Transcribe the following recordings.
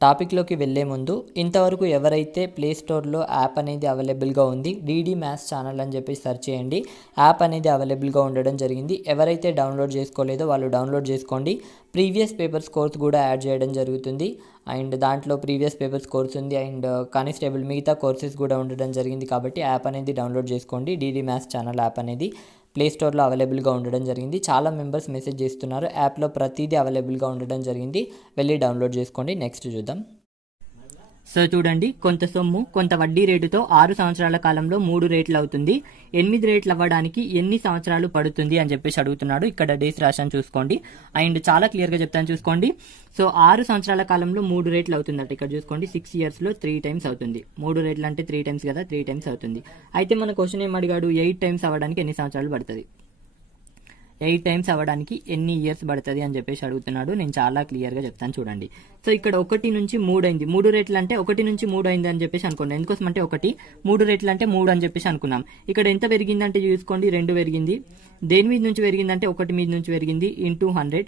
టాపిక్లోకి వెళ్ళే ముందు ఇంతవరకు ఎవరైతే ప్లే స్టోర్లో యాప్ అనేది అవైలబుల్గా ఉంది డీడీ మ్యాథ్స్ ఛానల్ అని చెప్పి సెర్చ్ చేయండి. యాప్ అనేది అవైలబుల్గా ఉండడం జరిగింది. ఎవరైతే డౌన్లోడ్ చేసుకోలేదో వాళ్ళు డౌన్లోడ్ చేసుకోండి. ప్రీవియస్ పేపర్స్ కోర్స్ కూడా యాడ్ చేయడం జరుగుతుంది. అండ్ దాంట్లో ప్రీవియస్ పేపర్స్ కోర్స్ ఉంది అండ్ కానిస్టేబుల్ మిగతా కోర్సెస్ కూడా ఉండడం జరిగింది. కాబట్టి యాప్ అనేది డౌన్లోడ్ చేసుకోండి. డీడీ మ్యాథ్స్ ఛానల్ యాప్ అనేది ప్లే స్టోర్లో అవైలబుల్గా ఉండడం జరిగింది. చాలా మెంబర్స్ మెసేజ్ చేస్తున్నారు. యాప్లో ప్రతిదీ అవైలబుల్గా ఉండడం జరిగింది. వెళ్ళి డౌన్లోడ్ చేసుకోండి. నెక్స్ట్ చూద్దాం. సో చూడండి, కొంత సొమ్ము కొంత వడ్డీ రేటుతో 6 సంవత్సరాల కాలంలో 3 రేట్లు అవుతుంది. 8 రేట్లు అవ్వడానికి ఎన్ని సంవత్సరాలు పడుతుంది అని చెప్పేసి అడుగుతున్నాడు. ఇక్కడ డేస్ రాశాను చూసుకోండి. అండ్ చాలా క్లియర్గా చెప్తాను చూసుకోండి. సో 6 సంవత్సరాల కాలంలో 3 రేట్లు అవుతుందట. ఇక్కడ చూసుకోండి, 6 ఇయర్స్లో 3 టైమ్స్ అవుతుంది. 3 రేట్లు అంటే 3 టైమ్స్ కదా, 3 టైమ్స్ అవుతుంది. అయితే మన క్వశ్చన్ ఏం అడిగాడు, 8 టైమ్స్ అవ్వడానికి ఎన్ని సంవత్సరాలు పడుతుంది, 8 టైమ్స్ అవ్వడానికి ఎన్ని ఇయర్స్ పడుతుంది అని చెప్పేసి అడుగుతున్నాడు. నేను చాలా క్లియర్గా చెప్తాను చూడండి. సో ఇక్కడ 1 నుంచి 3 అయింది. 3 రేట్లు అంటే 1 నుంచి 3 అయింది అని చెప్పేసి అనుకోండి. ఎందుకోసం అంటే 1, 3 రేట్లు అంటే 3 అని చెప్పేసి అనుకున్నాం. ఇక్కడ ఎంత పెరిగిందంటే చూసుకోండి, 2 పెరిగింది. దేని మీద నుంచి పెరిగిందంటే 1 మీద నుంచి పెరిగింది ఇంటూ 100.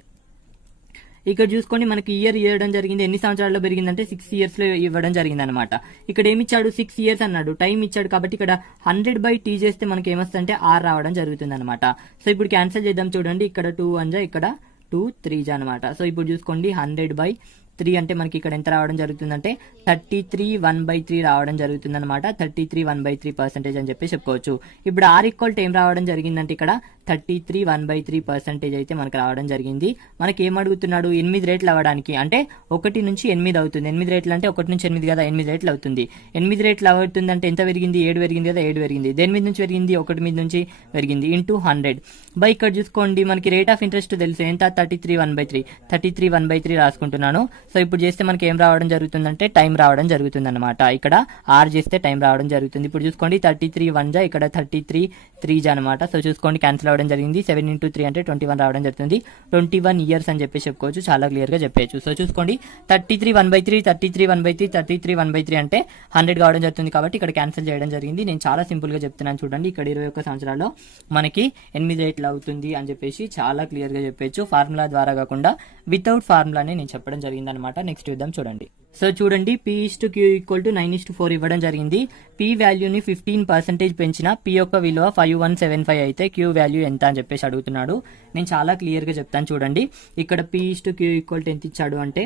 ఇక్కడ చూసుకోండి, మనకి ఇయర్ ఇవ్వడం జరిగింది. ఎన్ని సంవత్సరాల్లో పెరిగిందంటే 6 ఇయర్స్లో ఇవ్వడం జరిగింది అనమాట. ఇక్కడ ఏమి ఇచ్చాడు, 6 ఇయర్స్ అన్నాడు, టైం ఇచ్చాడు. కాబట్టి ఇక్కడ 100/t చేస్తే మనకి ఏమొస్తుందంటే r రావడం జరుగుతుంది అనమాట. సో ఇప్పుడు క్యాన్సిల్ చేద్దాం చూడండి. ఇక్కడ 2 1 ఇక్కడ 2 3 అనమాట. సో ఇప్పుడు చూసుకోండి, 100/3 అంటే మనకి ఇక్కడ ఎంత రావడం జరుగుతుందంటే 33 1/3 రావడం జరుగుతుంది అనమాట. 33 1/3% అని చెప్పి చెప్పుకోవచ్చు. ఇప్పుడు r ఈక్వల్ ఏం రావడం జరిగిందంటే ఇక్కడ 33 1/3% అయితే మనకు రావడం జరిగింది. మనకి ఏం అడుగుతున్నాడు, 8 రేట్లు అవ్వడానికి, అంటే 1 నుంచి 8 అవుతుంది. 8 రేట్లు అంటే 1 నుంచి 8 కదా, 8 రేట్లు అవుతుంది. 8 రేట్లు అవుతుంది అంటే ఎంత పెరిగింది, 7 పెరిగింది కదా, 7 పెరిగింది. దేని మీద నుంచి పెరిగింది, 1 మీద నుంచి పెరిగింది ఇంటూ 100 బై ఇక్కడ చూసుకోండి, మనకి రేట్ ఆఫ్ ఇంట్రెస్ట్ తెలుసు ఎంత, 33 1/3. 33 1/3 రాసుకుంటున్నాను. సో ఇప్పుడు చేస్తే మనకి ఏం రావడం జరుగుతుందంటే టైం రావడం జరుగుతుంది అనమాట. ఇక్కడ ఆర్ చేస్తే టైం రావడం జరుగుతుంది. ఇప్పుడు చూసుకోండి, 33 1 ఇక్కడ 33 3 అనమాట. సో చూసుకోండి, క్యాన్సిల్ అవ్వడం జరిగింది. 7 × 3 అంటే 21 రావడం జరుగుతుంది. 21 ఇయర్స్ అని చెప్పి చెప్పుకోవచ్చు. చాలా క్లియర్ గా చెప్పచ్చు. సో చూసుకోండి, 33 1/3 33 1/3 33 1/3 అంటే 100 కావడం జరుగుతుంది. కాబట్టి ఇక్కడ క్యాన్సిల్ చేయడం జరిగింది. నేను చాలా సింపుల్ గా చెప్తున్నాను చూడండి. ఇక్కడ 21 సంవత్సరాల్లో మనకి 8 రేట్లు అవుతుంది అని చెప్పేసి చాలా క్లియర్ గా చెప్పచ్చు. ఫార్ములా ద్వారా కాకుండా వితౌట్ ఫార్ములానే నేను చెప్పడం జరిగింది అనమాట. నెక్స్ట్ చూద్దాం చూడండి. సో చూడండి, P/Q = 9:4 ఇవ్వడం జరిగింది. P వాల్యూని 15% పెంచిన P యొక్క విలువ 5175 అయితే Q వాల్యూ ఎంత అని చెప్పేసి అడుగుతున్నాడు. నేను చాలా క్లియర్ గా చెప్తాను చూడండి. ఇక్కడ P/Q = ఎంత ఇచ్చాడు అంటే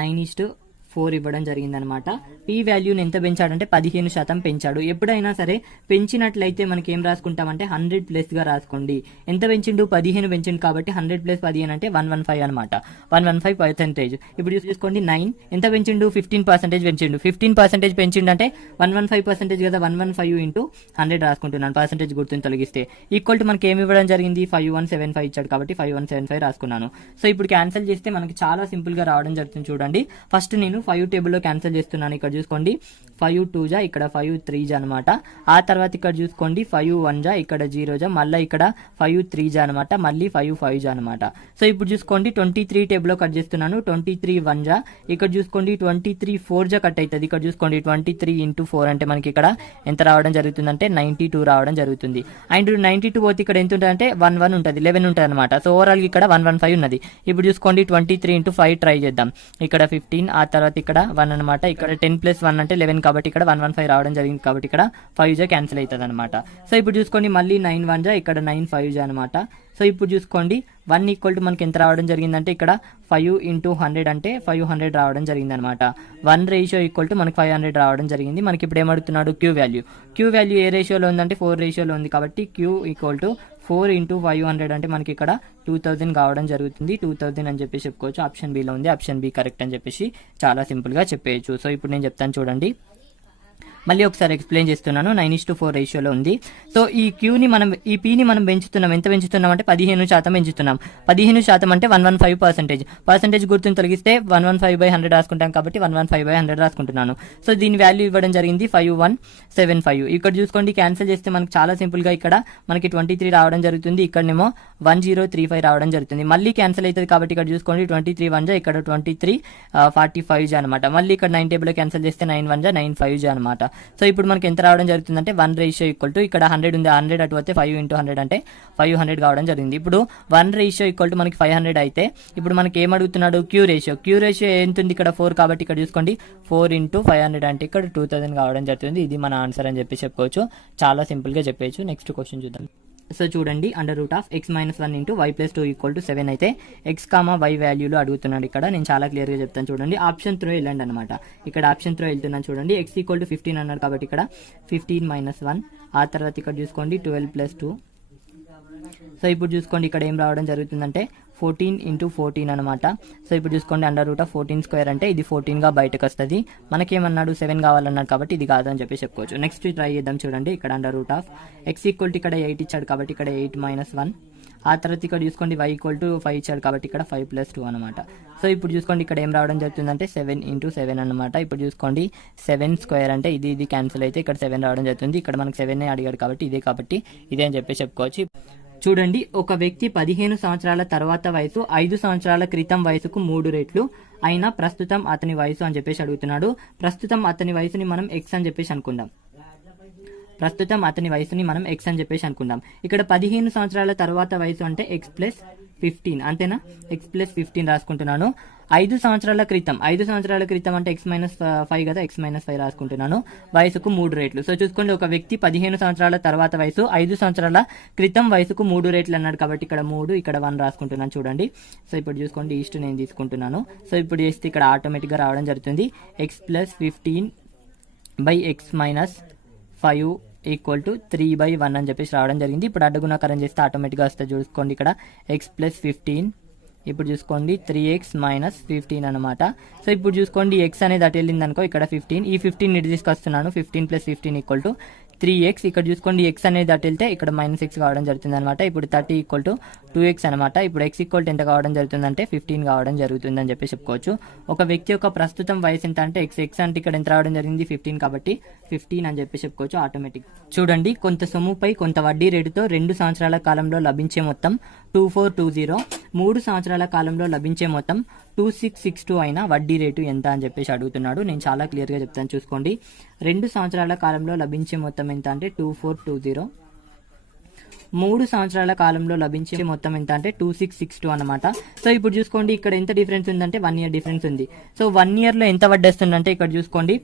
9:4 ఇవ్వడం జరిగిందనమాట. P వాల్యూని ఎంత పెంచాడంటే 15% పెంచాడు. ఎప్పుడైనా సరే పెంచినట్లయితే మనకి ఏం రాసుకుంటామంటే 100+ గా రాసుకోండి. ఎంత పెంచిండు, 15 పెంచిండు. కాబట్టి 100 + 15 అంటే 115 అనమాట. 115%. ఇప్పుడు చూసుకోండి, 9 ఎంత పెంచిండు, 15% పెంచిండు. 15% పెంచిండు అంటే 115% కదా, 115 × 100 రాసుకుంటున్నాను. పర్సెంటేజ్ గుర్తుని తొలగిస్తే ఈక్వల్ టు మనకి ఏమి ఇవ్వడం జరిగింది, 5175 ఇచ్చాడు. కాబట్టి 5175 రాసుకున్నాను. సో ఇప్పుడు క్యాన్సిల్ చేస్తే మనకి చాలా సింపుల్ గా రావడం జరుగుతుంది చూడండి. ఫస్ట్ నేను 5 టేబుల్లో క్యాన్సిల్ చేస్తున్నాను. ఇక్కడ చూసుకోండి, 5 2 ఇక్కడ 5 3 అనమాట. ఆ తర్వాత ఇక్కడ చూసుకోండి, 5 1 ఇక్కడ 0 మళ్ళీ ఇక్కడ 5 3 అనమాట. మళ్ళీ 5 5 అనమాట. సో ఇప్పుడు చూసుకోండి, 23 టేబుల్లో కట్ చేస్తున్నాను. 23 1 ఇక్కడ చూసుకోండి, 23 4 కట్ అవుతుంది. ఇక్కడ చూసుకోండి, 23 × 4 అంటే మనకి ఇక్కడ ఎంత రావడం జరుగుతుందంటే 92 రావడం జరుగుతుంది. అండ్ 92 పోతే ఇక్కడ ఎంత ఉంటుంది అంటే 1 1 ఉంటుంది, 11 ఉంటుంది అనమాట. సో ఓవరాల్ ఇక్కడ 115 ఉన్నది. ఇప్పుడు చూసుకోండి, 23 × 5 ట్రై చేద్దాం. ఇక్కడ 15, ఆ తర్వాత ఇక్కడ 1 అనమాట. ఇక్కడ 10 + 1 అంటే 11 కాబట్టి ఇక్కడ 115 రావడం జరిగింది. కాబట్టి ఇక్కడ 5 క్యాన్సిల్ అవుతుంది అనమాట. సో ఇప్పుడు చూసుకోండి, మళ్ళీ 9 1 ఇక్కడ 9 5 అనమాట. సో ఇప్పుడు చూసుకోండి, 1 = మనకి ఎంత రావడం జరిగిందంటే ఇక్కడ 5 × 100 అంటే 500 రావడం జరిగింది అనమాట. 1 రేషియో = మనకి 500 రావడం జరిగింది. మనకి ఇప్పుడు ఏమడుగుతున్నాడు, Q వాల్యూ ఏ రేషియోలో ఉందంటే 4 రేషియోలో ఉంది. కాబట్టి Q = 4 × 500 అంటే మనకి ఇక్కడ 2000 కావడం జరుగుతుంది. 2000 అని చెప్పేసి చెప్పుకోవచ్చు. ఆప్షన్ బిలో ఉంది. ఆప్షన్ బి కరెక్ట్ అని చెప్పేసి చాలా సింపుల్ గా చెప్పేయచ్చు. సో ఇప్పుడు నేను చెప్తాను చూడండి. మళ్ళీ ఒకసారి ఎక్స్ప్లెయిన్ చేస్తున్నాను. 9:4 రేషియోలో ఉంది. సో ఈ Pని మనం పెంచుతున్నాం. ఎంత పెంచుతున్నాం అంటే 15% పెంచుతున్నాం. 15% అంటే 115%. పర్సెంటేజ్ గుర్తుని తొలగిస్తే 115/100 రాసుకుంటాం. కాబట్టి 115/100 రాసుకుంటున్నాను. సో దీని వాల్యూ ఇవ్వడం జరిగింది 5175. ఇక్కడ చూసుకోండి, క్యాన్సిల్ చేస్తే మనకి చాలా సింపుల్ గా ఇక్కడ మనకి 23 రావడం జరుగుతుంది. ఇక్కడనేమో 1035 రావడం జరుగుతుంది. మళ్ళీ క్యాన్సిల్ అవుతుంది. కాబట్టి ఇక్కడ చూసుకోండి, 23 1 ఇక్కడ 23 45 అనమాట. మళ్ళీ ఇక్కడ 9 టేబుల్ క్యాన్సిల్ చేస్తే 9 1 9 5 అనమాట. సో ఇప్పుడు మనకి ఎంత రావడం జరుగుతుందంటే 1:, ఇక్కడ 100 ఉంది, 100 అటు వస్తే 5 × 100 అంటే 500 కావడం జరిగింది. ఇప్పుడు 1:, మనకి 500 అయితే ఇప్పుడు మనకి ఏం అడుగుతున్నాడు, క్యూ రేషియో ఎంత ఉంది ఇక్కడ 4, కాబట్టి ఇక్కడ చూసుకోండి 4 × 500 అంటే ఇక్కడ 2000 కావడం జరుగుతుంది. ఇది మన ఆన్సర్ అని చెప్పి చెప్పుకోవచ్చు. చాలా సింపుల్ గా చెప్పేయచ్చు. నెక్స్ట్ క్వశ్చన్ చూద్దాం. సో చూడండి, √(x - 1 × y + 2 = 7 అయితే x, y వాల్యూలు అడుగుతున్నాడు. ఇక్కడ నేను చాలా క్లియర్ గా చెప్తాను చూడండి. ఆప్షన్ త్రో వెళ్ళండి అనమాట. ఇక్కడ ఆప్షన్ త్రో వెళ్తున్నాను చూడండి. x = 15 అన్నాడు కాబట్టి ఇక్కడ 15 - 1, ఆ తర్వాత ఇక్కడ చూసుకోండి 12 + 2. సో ఇప్పుడు చూసుకోండి ఇక్కడ ఏం రావడం జరుగుతుందంటే 14 × 14 అనమాట. సో ఇప్పుడు చూసుకోండి √14² అంటే ఇది 14 గా బయటకు వస్తుంది. మనకేమన్నాడు 7 కావాలన్నాడు కాబట్టి ఇది కాదు అని చెప్పి చెప్పుకోవచ్చు. నెక్స్ట్ ట్రై చేద్దాం చూడండి. ఇక్కడ √(x) ఇక్కడ 8 ఇచ్చాడు కాబట్టి ఇక్కడ 8 - 1, ఆ తర్వాత ఇక్కడ చూసుకోండి y = 5 ఇచ్చాడు కాబట్టి ఇక్కడ 5 + 2 అనమాట. సో ఇప్పుడు చూసుకోండి ఇక్కడ ఏం రావడం జరుగుతుందంటే 7 × 7 అనమాట. ఇప్పుడు చూసుకోండి 7² అంటే ఇది క్యాన్సిల్ అయితే ఇక్కడ 7 రావడం జరుగుతుంది. ఇక్కడ మనకు 7 అడిగాడు కాబట్టి ఇదే అని చెప్పి చెప్పుకోవచ్చు. చూడండి, ఒక వ్యక్తి 15 సంవత్సరాల తర్వాత వయసు 5 సంవత్సరాల క్రితం వయసుకు 3 రెట్లు అయినా ప్రస్తుతం అతని వయసు అని చెప్పేసి అడుగుతున్నాడు. ప్రస్తుతం అతని వయసుని మనం x అని చెప్పేసి అనుకుందాం. ఇక్కడ 15 సంవత్సరాల తర్వాత వయసు అంటే x + 15 అంతేనా? x + 15 రాసుకుంటున్నాను. 5 సంవత్సరాల క్రితం అంటే x - 5 కదా, x - 5 రాసుకుంటున్నాను. వయసుకు 3 రెట్లు. సో చూసుకోండి, ఒక వ్యక్తి 15 సంవత్సరాల తర్వాత వయసు 5 సంవత్సరాల క్రితం వయసుకు 3 రెట్లు అన్నాడు కాబట్టి ఇక్కడ 3, ఇక్కడ 1 రాసుకుంటున్నాను చూడండి. సో ఇప్పుడు చూసుకోండి ఈస్ట్ నేను తీసుకుంటున్నాను. సో ఇప్పుడు చేస్తే ఇక్కడ ఆటోమేటిక్ గా రావడం జరుగుతుంది. x + 15 / x - 5 = 3/1 అని చెప్పేసి రావడం జరిగింది. ఇప్పుడు అడ్డగుణాకారం చేస్తే ఆటోమేటిక్గా వస్తుంది. చూసుకోండి ఇక్కడ x + 15, ఇప్పుడు చూసుకోండి 3x - 15 అనమాట. సో ఇప్పుడు చూసుకోండి x అనేది అటు వెళ్ళింది అనుకో, ఇక్కడ 15, ఈ 15 ఇటు తీసుకొస్తున్నాను. 15 + 15 = 3x. ఇక్కడ చూసుకోండి x అనేది అటు వెళ్తే ఇక్కడ -x కావడం జరుగుతుంది అనమాట. ఇప్పుడు 30 = 2x అనమాట. ఇప్పుడు x = ఎంత కావడం జరుగుతుందంటే 15 కావడం జరుగుతుంది అని చెప్పి చెప్పుకోవచ్చు. ఒక వ్యక్తి యొక్క ప్రస్తుతం వయసు ఎంత అంటే x అంటే ఇక్కడ ఎంత రావడం జరిగింది 15 కాబట్టి 15 అని చెప్పి చెప్పుకోవచ్చు ఆటోమేటిక్. చూడండి, కొంత సొమ్ముపై కొంత వడ్డీ రేటుతో 2 సంవత్సరాల కాలంలో లభించే మొత్తం 2420, 3 సంవత్సరాల కాలంలో లభించే మొత్తం 2662 అయినా వడ్డీ రేటు ఎంత అని చెప్పేసి అడుగుతున్నాడు. నేను చాలా క్లియర్ గా చెప్తాను చూసుకోండి. 2 సంవత్సరాల కాలంలో లభించే మొత్తం ఎంత అంటే 2420, 3 సంవత్సరాల కాలంలో లభించే మొత్తం ఎంత అంటే 2662 అనమాట. సో ఇప్పుడు చూసుకోండి ఇక్కడ ఎంత డిఫరెన్స్ ఉందంటే 1 ఇయర్ డిఫరెన్స్ ఉంది. సో 1 ఇయర్ లో ఎంత వడ్డేస్తుందంటే ఇక్కడ చూసుకోండి